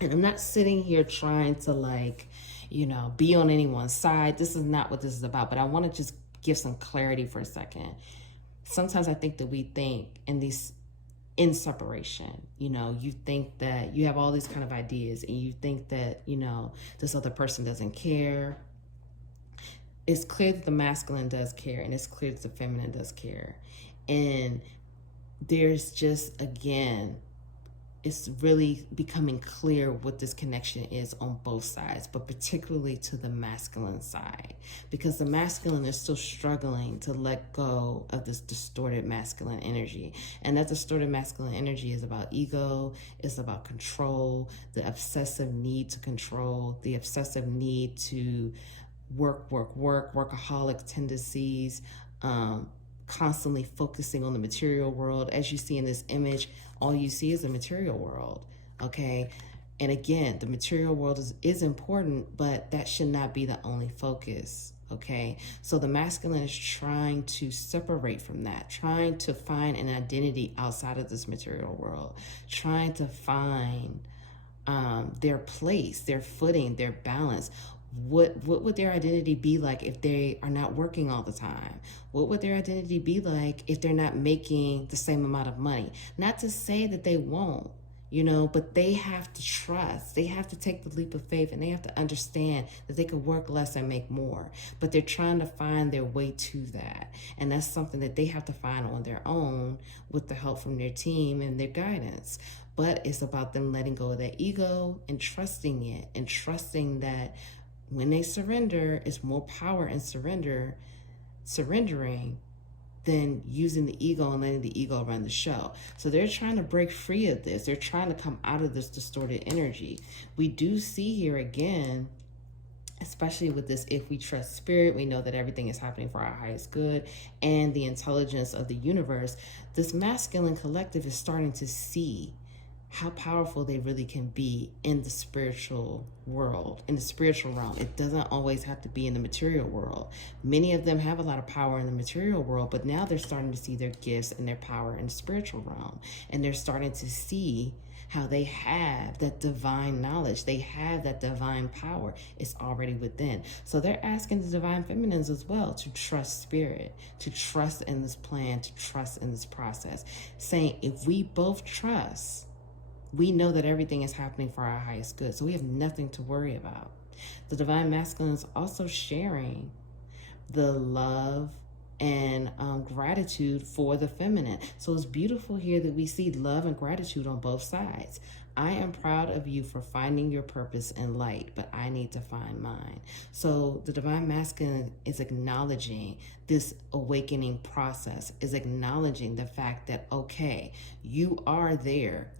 and I'm not sitting here trying to like, you know, be on anyone's side. This is not what this is about, but I want to just give some clarity for a second. Sometimes I think that we think in separation, you know, you think that you have all these kind of ideas and you think that, you know, this other person doesn't care. It's clear that the masculine does care, and it's clear that the feminine does care. And there's just, again, it's really becoming clear what this connection is on both sides, but particularly to the masculine side, because the masculine is still struggling to let go of this distorted masculine energy. And that distorted masculine energy is about ego, it's about control, the obsessive need to control, the obsessive need to workaholic tendencies, constantly focusing on the material world. As you see in this image, all you see is the material world, okay? And again, the material world is important, but that should not be the only focus, okay? So the masculine is trying to separate from that, trying to find an identity outside of this material world, trying to find their place, their footing, their balance. What would their identity be like if they are not working all the time? What would their identity be like if they're not making the same amount of money? Not to say that they won't, you know, but they have to trust. They have to take the leap of faith, and they have to understand that they could work less and make more. But they're trying to find their way to that. And that's something that they have to find on their own with the help from their team and their guidance. But it's about them letting go of their ego and trusting it, and trusting that when they surrender, it's more power in surrendering than using the ego and letting the ego run the show. So they're trying to break free of this. They're trying to come out of this distorted energy. We do see here again, especially with this, if we trust spirit, we know that everything is happening for our highest good and the intelligence of the universe. This masculine collective is starting to see how powerful they really can be in the spiritual world, in the spiritual realm. It doesn't always have to be in the material world. Many of them have a lot of power in the material world, but now they're starting to see their gifts and their power in the spiritual realm. And they're starting to see how they have that divine knowledge. They have that divine power. It's already within. So they're asking the divine feminines as well to trust spirit, to trust in this plan, to trust in this process, saying if we both trust, we know that everything is happening for our highest good. So we have nothing to worry about. The divine masculine is also sharing the love and gratitude for the feminine. So it's beautiful here that we see love and gratitude on both sides. I am proud of you for finding your purpose in light, but I need to find mine. So the divine masculine is acknowledging this awakening process, is acknowledging the fact that, okay, you are there.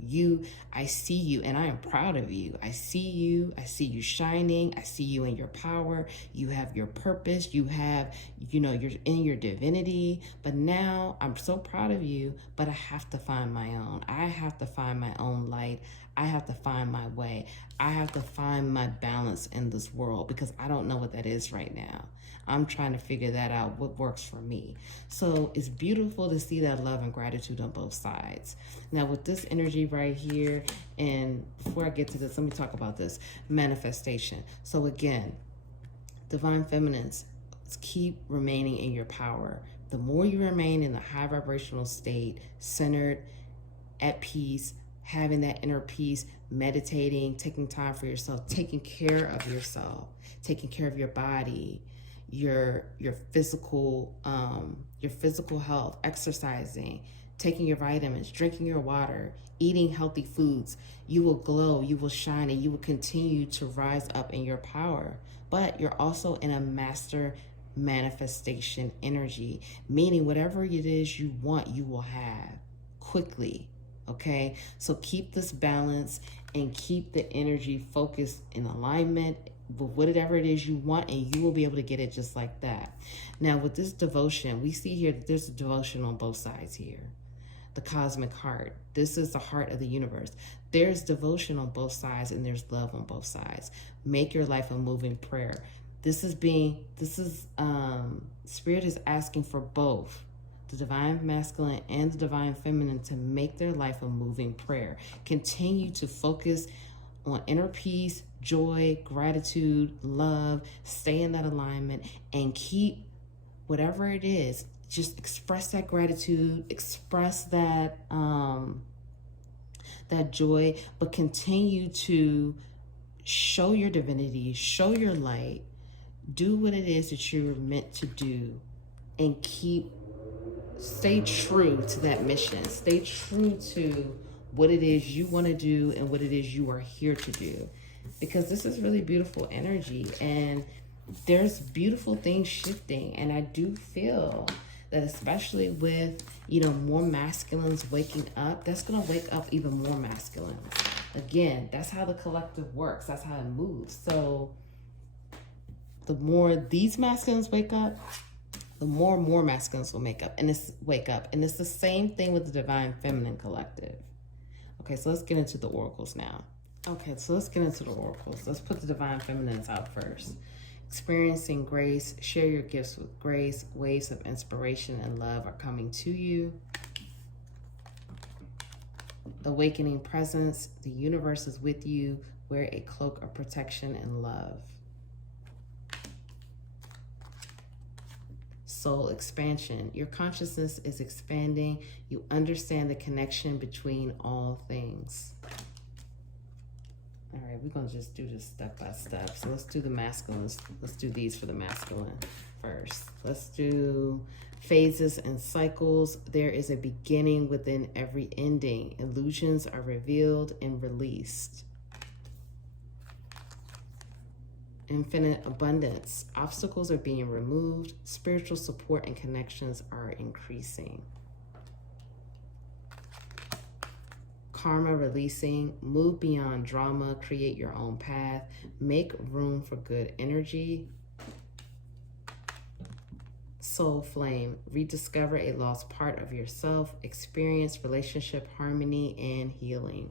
I see you and I am proud of you. I see you shining. I see you in your power. You have your purpose. You're in your divinity. But now I'm so proud of you, but I have to find my own. I have to find my own light. I have to find my way. I have to find my balance in this world because I don't know what that is right now. I'm trying to figure that out, what works for me. So it's beautiful to see that love and gratitude on both sides. Now with this energy right here, and before I get to this, let me talk about this manifestation. So again, divine feminines, keep remaining in your power. The more you remain in the high vibrational state, centered, at peace, having that inner peace, meditating, taking time for yourself, taking care of yourself, taking care of your body, your physical health, exercising, taking your vitamins, drinking your water, eating healthy foods, you will glow, you will shine, and you will continue to rise up in your power. But you're also in a master manifestation energy, meaning whatever it is you want, you will have quickly. Okay, so keep this balance and keep the energy focused in alignment with whatever it is you want, and you will be able to get it just like that. Now with this devotion, we see here that there's a devotion on both sides here. The cosmic heart. This is the heart of the universe. There's devotion on both sides and there's love on both sides. Make your life a moving prayer. Spirit is asking for both the divine masculine and the divine feminine to make their life a moving prayer. Continue to focus on inner peace, joy, gratitude, love, stay in that alignment, and keep whatever it is, just express that gratitude, express that that joy, but continue to show your divinity, show your light, do what it is that you're meant to do, and stay true to that mission. Stay true to what it is you want to do and what it is you are here to do. Because this is really beautiful energy and there's beautiful things shifting. And I do feel that especially with, more masculines waking up, that's going to wake up even more masculines. Again, that's how the collective works. That's how it moves. So the more these masculines wake up, the more and more masculines will wake up. And it's the same thing with the divine feminine collective. Okay, so let's get into the oracles now. Okay, so let's get into the oracles. Let's put the divine feminines out first. Experiencing grace, share your gifts with grace. Waves of inspiration and love are coming to you. Awakening presence, the universe is with you. Wear a cloak of protection and love. Soul expansion. Your consciousness is expanding. You understand the connection between all things. All right, we're going to just do this step by step. So let's do the masculines. Let's do these for the masculine first. Let's do phases and cycles. There is a beginning within every ending. Illusions are revealed and released. Infinite abundance. Obstacles are being removed. Spiritual support and connections are increasing. Karma releasing. Move beyond drama. Create your own path. Make room for good energy. Soul flame. Rediscover a lost part of yourself. Experience relationship harmony and healing.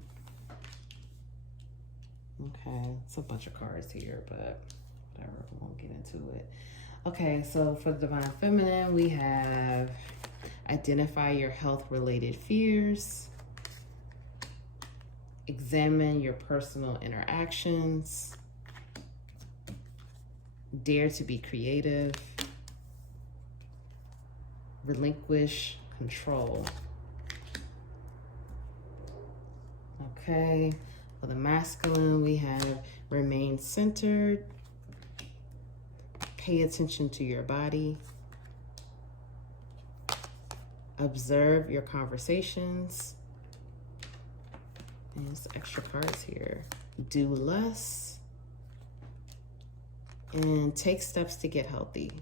Okay, it's a bunch of cards here, but whatever, we won't get into it. Okay, so for the divine feminine, we have identify your health-related fears, examine your personal interactions, dare to be creative, relinquish control. Okay. For the masculine, we have remain centered, Pay attention to your body. Observe your conversations. And there's extra cards here. Do less. And take steps to get healthy.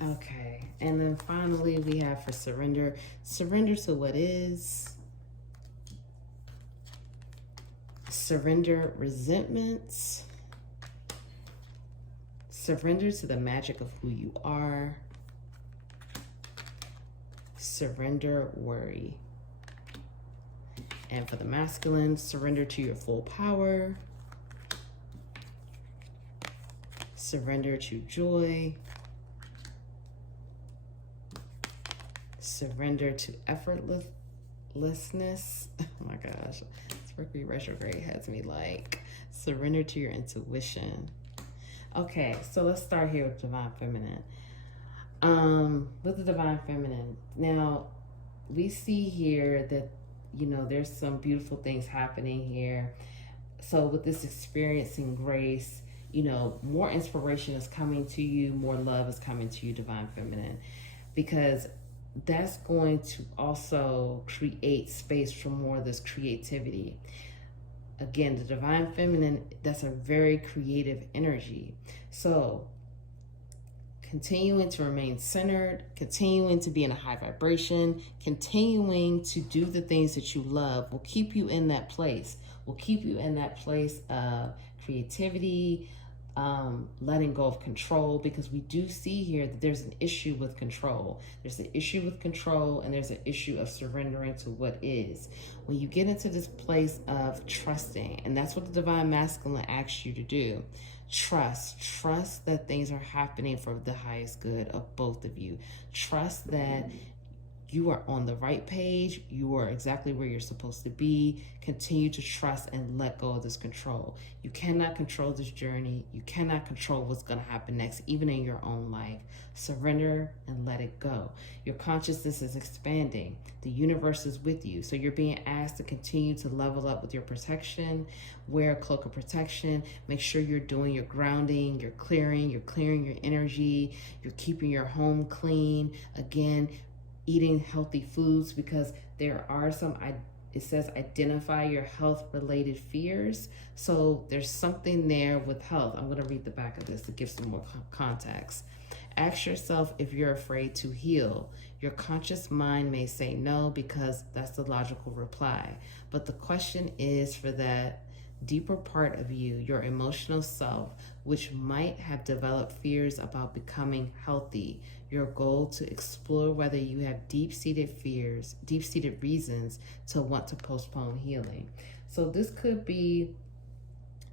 Okay, and then finally we have for surrender. Surrender to what is. Surrender resentments. Surrender to the magic of who you are. Surrender worry. And for the masculine, surrender to your full power. Surrender to joy. Surrender to effortlessness. Oh my gosh. Mercury retrograde has me like, surrender to your intuition. Okay, so let's start here with Divine Feminine. With the Divine Feminine. Now, we see here that, you know, there's some beautiful things happening here. So with this experiencing grace, you know, more inspiration is coming to you, more love is coming to you, Divine Feminine, because that's going to also create space for more of this creativity. Again, the Divine Feminine, that's a very creative energy. So continuing to remain centered, continuing to be in a high vibration, continuing to do the things that you love will keep you in that place, will keep you in that place of creativity, letting go of control, because we do see here that there's an issue with control. There's an issue with control, and there's an issue of surrendering to what is. When you get into this place of trusting, and that's what the Divine Masculine asks you to do, trust that things are happening for the highest good of both of you. Trust that you are on the right page. You are exactly where you're supposed to be. Continue to trust and let go of this control. You cannot control this journey. You cannot control what's going to happen next, even in your own life. Surrender and let it go. Your consciousness is expanding. The universe is with you. So you're being asked to continue to level up with your protection. Wear a cloak of protection. Make sure you're doing your grounding, you're clearing your energy. You're keeping your home clean. Again, eating healthy foods, because there are some, it says identify your health related fears. So there's something there with health. I'm going to read the back of this to give some more context. Ask yourself if you're afraid to heal. Your conscious mind may say no, because that's the logical reply. But the question is for that deeper part of you, your emotional self, which might have developed fears about becoming healthy. Your goal to explore whether you have deep-seated fears, deep-seated reasons to want to postpone healing. So this could be,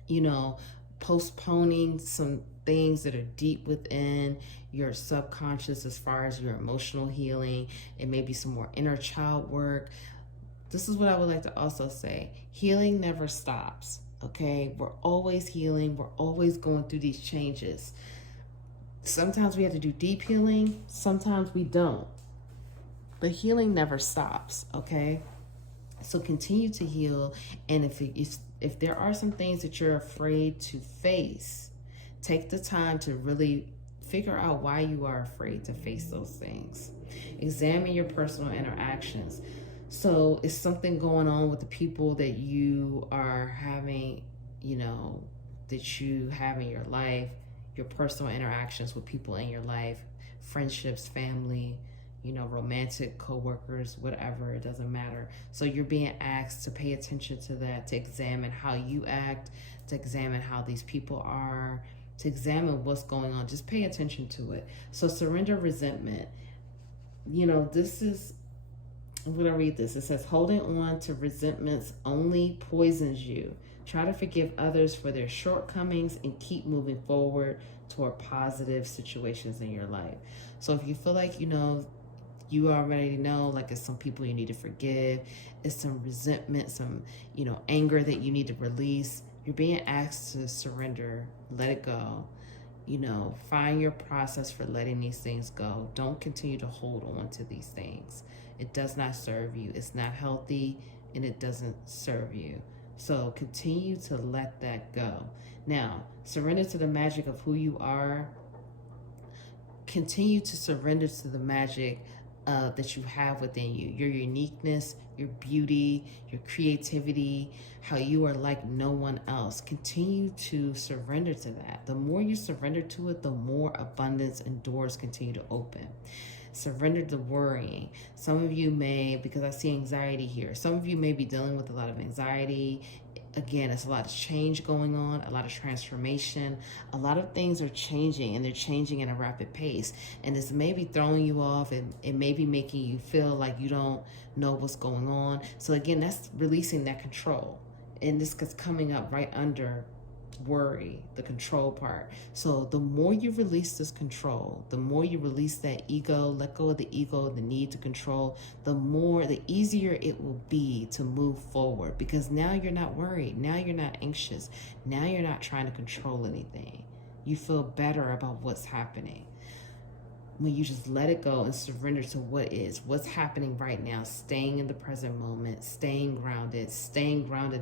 you know, postponing some things that are deep within your subconscious as far as your emotional healing. It may be some more inner child work. This is what I would like to also say. Healing never stops, okay? We're always healing. We're always going through these changes. Sometimes we have to do deep healing. Sometimes we don't. But healing never stops, okay? So continue to heal. And if there are some things that you're afraid to face, take the time to really figure out why you are afraid to face those things. Examine your personal interactions. So is something going on with the people that you are having, you know, that you have in your life, your personal interactions with people in your life, friendships, family, you know, romantic, co-workers, whatever, it doesn't matter. So you're being asked to pay attention to that, to examine how you act, to examine how these people are, to examine what's going on. Just pay attention to it. So surrender resentment. You know, this is, I'm going to read this. It says, holding on to resentments only poisons you. Try to forgive others for their shortcomings and keep moving forward toward positive situations in your life. So if you feel like, you know, you already know, like it's some people you need to forgive, it's some resentment, some, you know, anger that you need to release, you're being asked to surrender, let it go. You know, find your process for letting these things go. Don't continue to hold on to these things. It does not serve you. It's not healthy, and it doesn't serve you. So continue to let that go. Now, surrender to the magic of who you are. Continue to surrender to the magic that you have within you, your uniqueness, your beauty, your creativity, how you are like no one else. Continue to surrender to that. The more you surrender to it, the more abundance and doors continue to open. Surrender to worrying. Some of you may, because I see anxiety here, some of you may be dealing with a lot of anxiety. Again, it's a lot of change going on, a lot of transformation. A lot of things are changing, and they're changing at a rapid pace. And this may be throwing you off, and it may be making you feel like you don't know what's going on. So again, that's releasing that control. And this is coming up right under worry, the control part. So the more you release this control, the more you release that ego, let go of the ego, the need to control, the easier it will be to move forward, because now you're not worried. Now you're not anxious. Now you're not trying to control anything. You feel better about what's happening when you just let it go and surrender to what's happening right now, staying in the present moment, staying grounded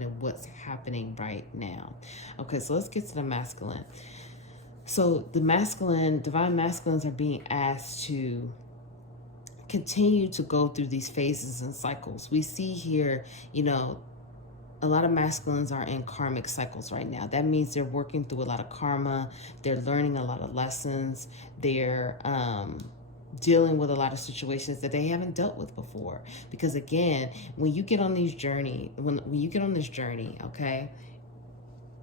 in what's happening right now. Okay, so let's get to the masculine. So the masculine, divine masculines are being asked to continue to go through these phases and cycles. We see here, a lot of masculines are in karmic cycles right now. That means they're working through a lot of karma. They're learning a lot of lessons. They're dealing with a lot of situations that they haven't dealt with before. Because again, when you get on this journey, okay,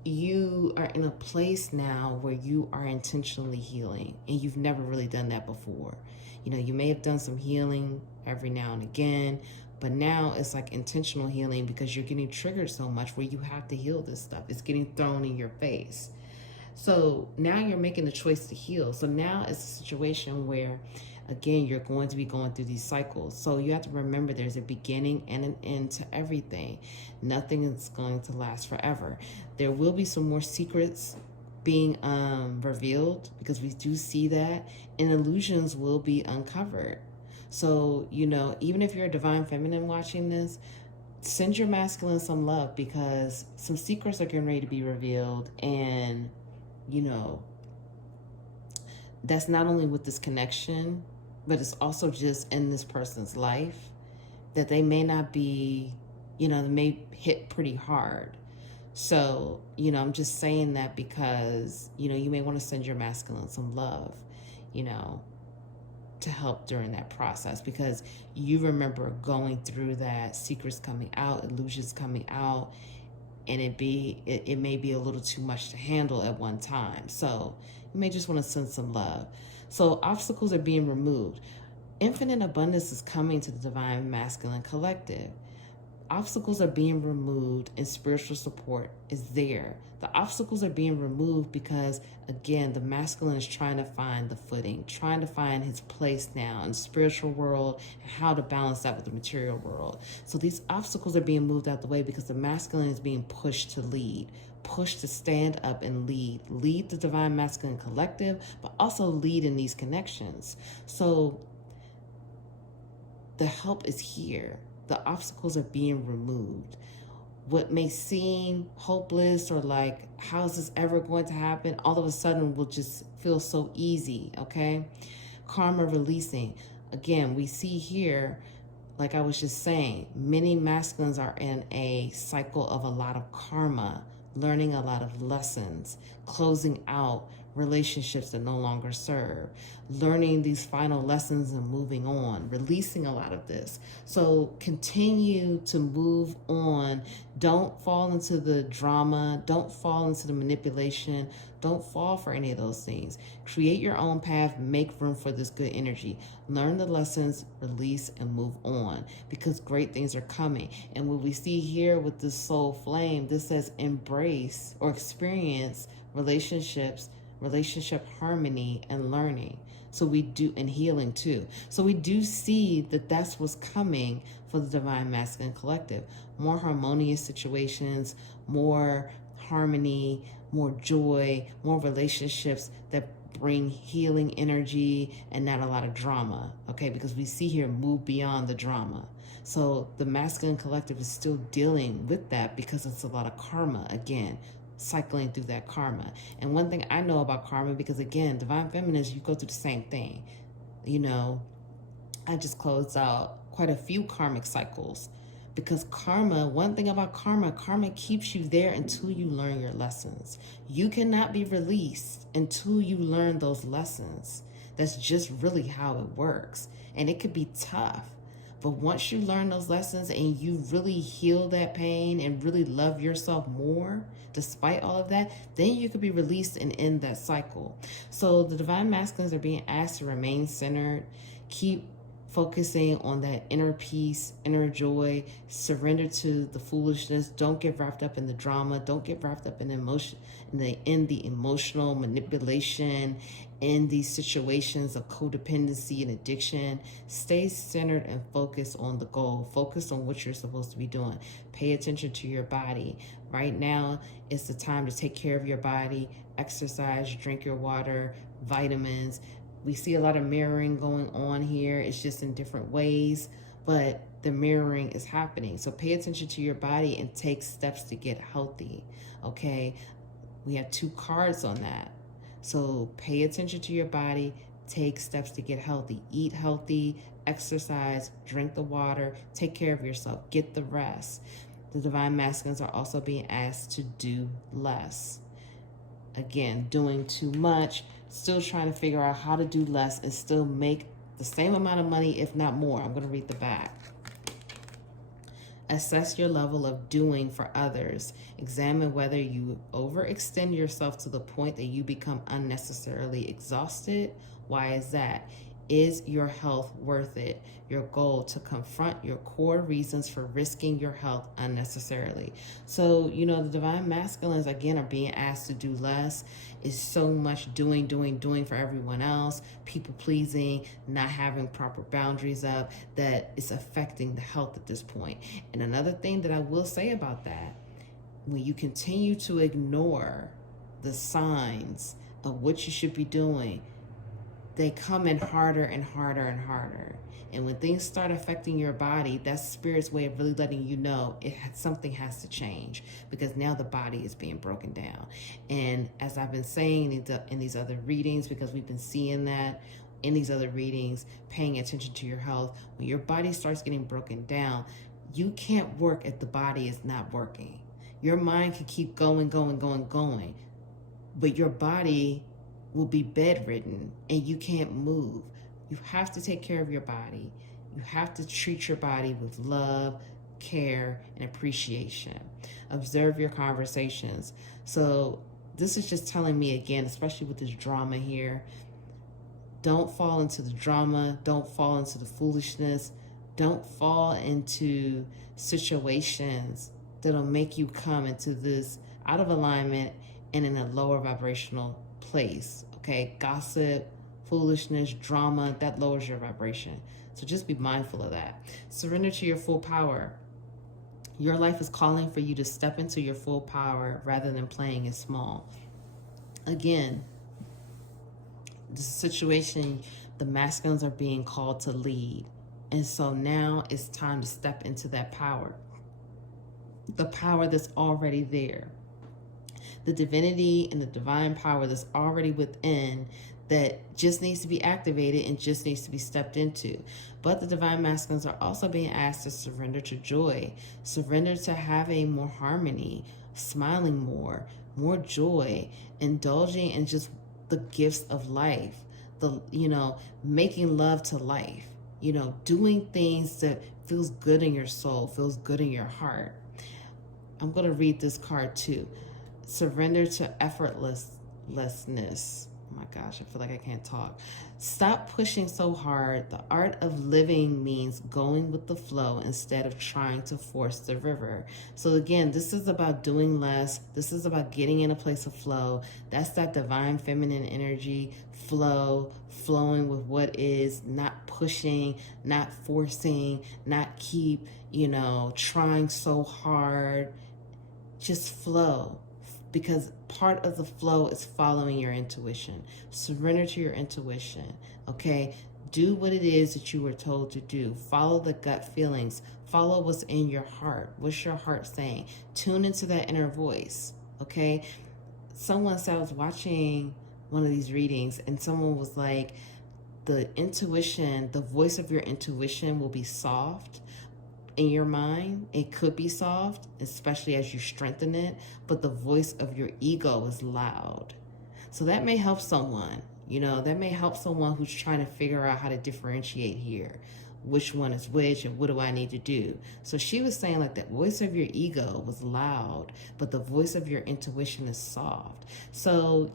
you are in a place now where you are intentionally healing, and you've never really done that before. You may have done some healing every now and again, but now it's like intentional healing, because you're getting triggered so much where you have to heal this stuff. It's getting thrown in your face. So now you're making the choice to heal. So now it's a situation where, again, you're going to be going through these cycles. So you have to remember there's a beginning and an end to everything. Nothing is going to last forever. There will be some more secrets being revealed, because we do see that, and illusions will be uncovered. So, even if you're a divine feminine watching this, send your masculine some love, because some secrets are getting ready to be revealed. And, that's not only with this connection, but it's also just in this person's life that they may not be, they may hit pretty hard. So, I'm just saying that because, you may want to send your masculine some love, to help during that process, because you remember going through that, secrets coming out, illusions coming out, and it may be a little too much to handle at one time. So you may just want to send some love. So obstacles are being removed. Infinite abundance is coming to the divine masculine collective. Obstacles are being removed, and spiritual support is there. The obstacles are being removed because, again, the masculine is trying to find the footing, trying to find his place now in the spiritual world, and how to balance that with the material world. So these obstacles are being moved out the way because the masculine is being pushed to lead, pushed to stand up and lead the divine masculine collective, but also lead in these connections. So the help is here. The obstacles are being removed. What may seem hopeless or like, how is this ever going to happen, all of a sudden will just feel so easy, okay? Karma releasing. Again, we see here, like I was just saying, many masculines are in a cycle of a lot of karma, learning a lot of lessons, closing out relationships that no longer serve, learning these final lessons and moving on, releasing a lot of this. So continue to move on. Don't fall into the drama. Don't fall into the manipulation. Don't fall for any of those things. Create your own path. Make room for this good energy. Learn the lessons, release, and move on, because great things are coming. And what we see here with this soul flame, this says embrace or experience relationship harmony and learning. So we do, and healing too. So we do see that that's what's coming for the divine masculine collective. More harmonious situations, more harmony, more joy, more relationships that bring healing energy and not a lot of drama. Okay, because we see here, move beyond the drama. So the masculine collective is still dealing with that because it's a lot of karma, again, cycling through that karma. And one thing I know about karma, because again, divine feminines, you go through the same thing. You know, I just closed out quite a few karmic cycles, because karma, one thing about karma, karma keeps you there until you learn your lessons. You cannot be released until you learn those lessons. That's just really how it works. And it could be tough. But once you learn those lessons and you really heal that pain and really love yourself more, despite all of that, then you could be released and end that cycle. So the divine masculines are being asked to remain centered, keep focusing on that inner peace, inner joy, surrender to the foolishness. Don't get wrapped up in the drama. Don't get wrapped up in emotion, in the emotional manipulation, in these situations of codependency and addiction. Stay centered and focus on the goal. Focus on what you're supposed to be doing. Pay attention to your body. Right now, it's the time to take care of your body, exercise, drink your water, vitamins. We see a lot of mirroring going on here. It's just in different ways, but the mirroring is happening. So pay attention to your body and take steps to get healthy, okay? We have 2 cards on that. So pay attention to your body, take steps to get healthy. Eat healthy, exercise, drink the water, take care of yourself, get the rest. The divine masculines are also being asked to do less. Again, doing too much, still trying to figure out how to do less and still make the same amount of money, if not more. I'm going to read the back. Assess your level of doing for others. Examine whether you overextend yourself to the point that you become unnecessarily exhausted. Why is that? Is your health worth it? Your goal to confront your core reasons for risking your health unnecessarily. So, you know, the divine masculines, again, are being asked to do less. It's so much doing for everyone else, people pleasing, not having proper boundaries up, that it's affecting the health at this point. And another thing that I will say about that, when you continue to ignore the signs of what you should be doing, they come in harder and harder and harder. And when things start affecting your body, that's spirit's way of really letting you know something has to change, because now the body is being broken down. And as I've been saying in these other readings, because we've been seeing that in these other readings, paying attention to your health, when your body starts getting broken down, you can't work if the body is not working. Your mind can keep going, but your body will be bedridden and you can't move. You have to take care of your body. You have to treat your body with love, care, and appreciation. Observe your conversations. So this is just telling me again, especially with this drama here, don't fall into the drama. Don't fall into the foolishness. Don't fall into situations that'll make you come into this out of alignment and in a lower vibrational place. Okay, gossip, foolishness, drama, that lowers your vibration. So just be mindful of that. Surrender to your full power. Your life is calling for you to step into your full power rather than playing it small. Again, the situation, the masculines are being called to lead. And so now it's time to step into that power. The power that's already there. The divinity and the divine power that's already within, that just needs to be activated and just needs to be stepped into. But the divine masculines are also being asked to surrender to joy, surrender to having more harmony, smiling more joy, indulging in just the gifts of life, making love to life, doing things that feels good in your soul, feels good in your heart. I'm going to read this card too. Surrender to effortlessness. Oh my gosh, I feel like I can't talk. Stop pushing so hard. The art of living means going with the flow instead of trying to force the river. So again, this is about doing less. This is about getting in a place of flow. That's that divine feminine energy, flowing with what is, not pushing, not forcing, not keep, trying so hard. Just flow. Because part of the flow is following your intuition. Surrender to your intuition, okay? Do what it is that you were told to do. Follow the gut feelings. Follow what's in your heart. What's your heart saying? Tune into that inner voice, okay? Someone said, I was watching one of these readings, and someone was like, the intuition, the voice of your intuition will be soft in your mind. It could be soft, especially as you strengthen it, but the voice of your ego is loud. So that may help someone, that may help someone who's trying to figure out how to differentiate here. Which one is which and what do I need to do? So she was saying like that voice of your ego was loud, but the voice of your intuition is soft. So,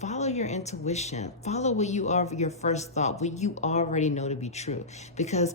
follow your intuition. Follow what you are, your first thought, what you already know to be true. Because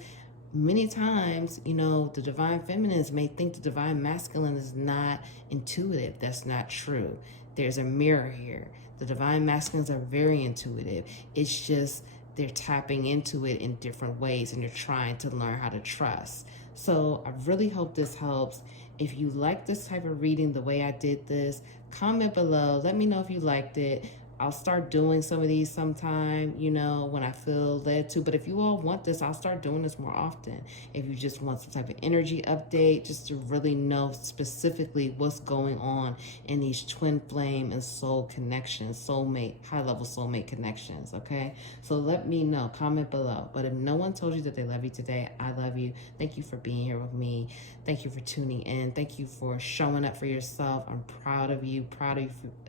many times, the divine feminines may think the divine masculine is not intuitive. That's not true. There's a mirror here. The divine masculines are very intuitive. It's just they're tapping into it in different ways, and they're trying to learn how to trust. So I really hope this helps. If you like this type of reading, the way I did this, comment below. Let me know if you liked it. I'll start doing some of these sometime, when I feel led to. But if you all want this, I'll start doing this more often. If you just want some type of energy update, just to really know specifically what's going on in these twin flame and soul connections, soulmate, high-level soulmate connections, okay? So let me know. Comment below. But if no one told you that they love you today, I love you. Thank you for being here with me. Thank you for tuning in. Thank you for showing up for yourself. I'm proud of you. Proud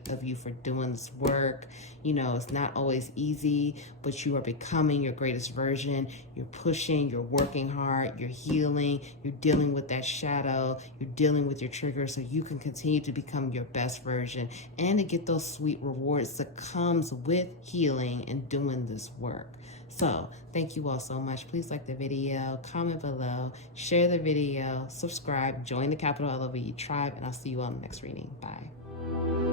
of you for doing this work. It's not always easy, but you are becoming your greatest version. You're pushing, you're working hard, you're healing, you're dealing with that shadow, you're dealing with your triggers so you can continue to become your best version and to get those sweet rewards that comes with healing and doing this work. So thank you all so much. Please like the video, comment below, share the video, subscribe, join the Capital LOVE tribe, and I'll see you all in the next reading. Bye.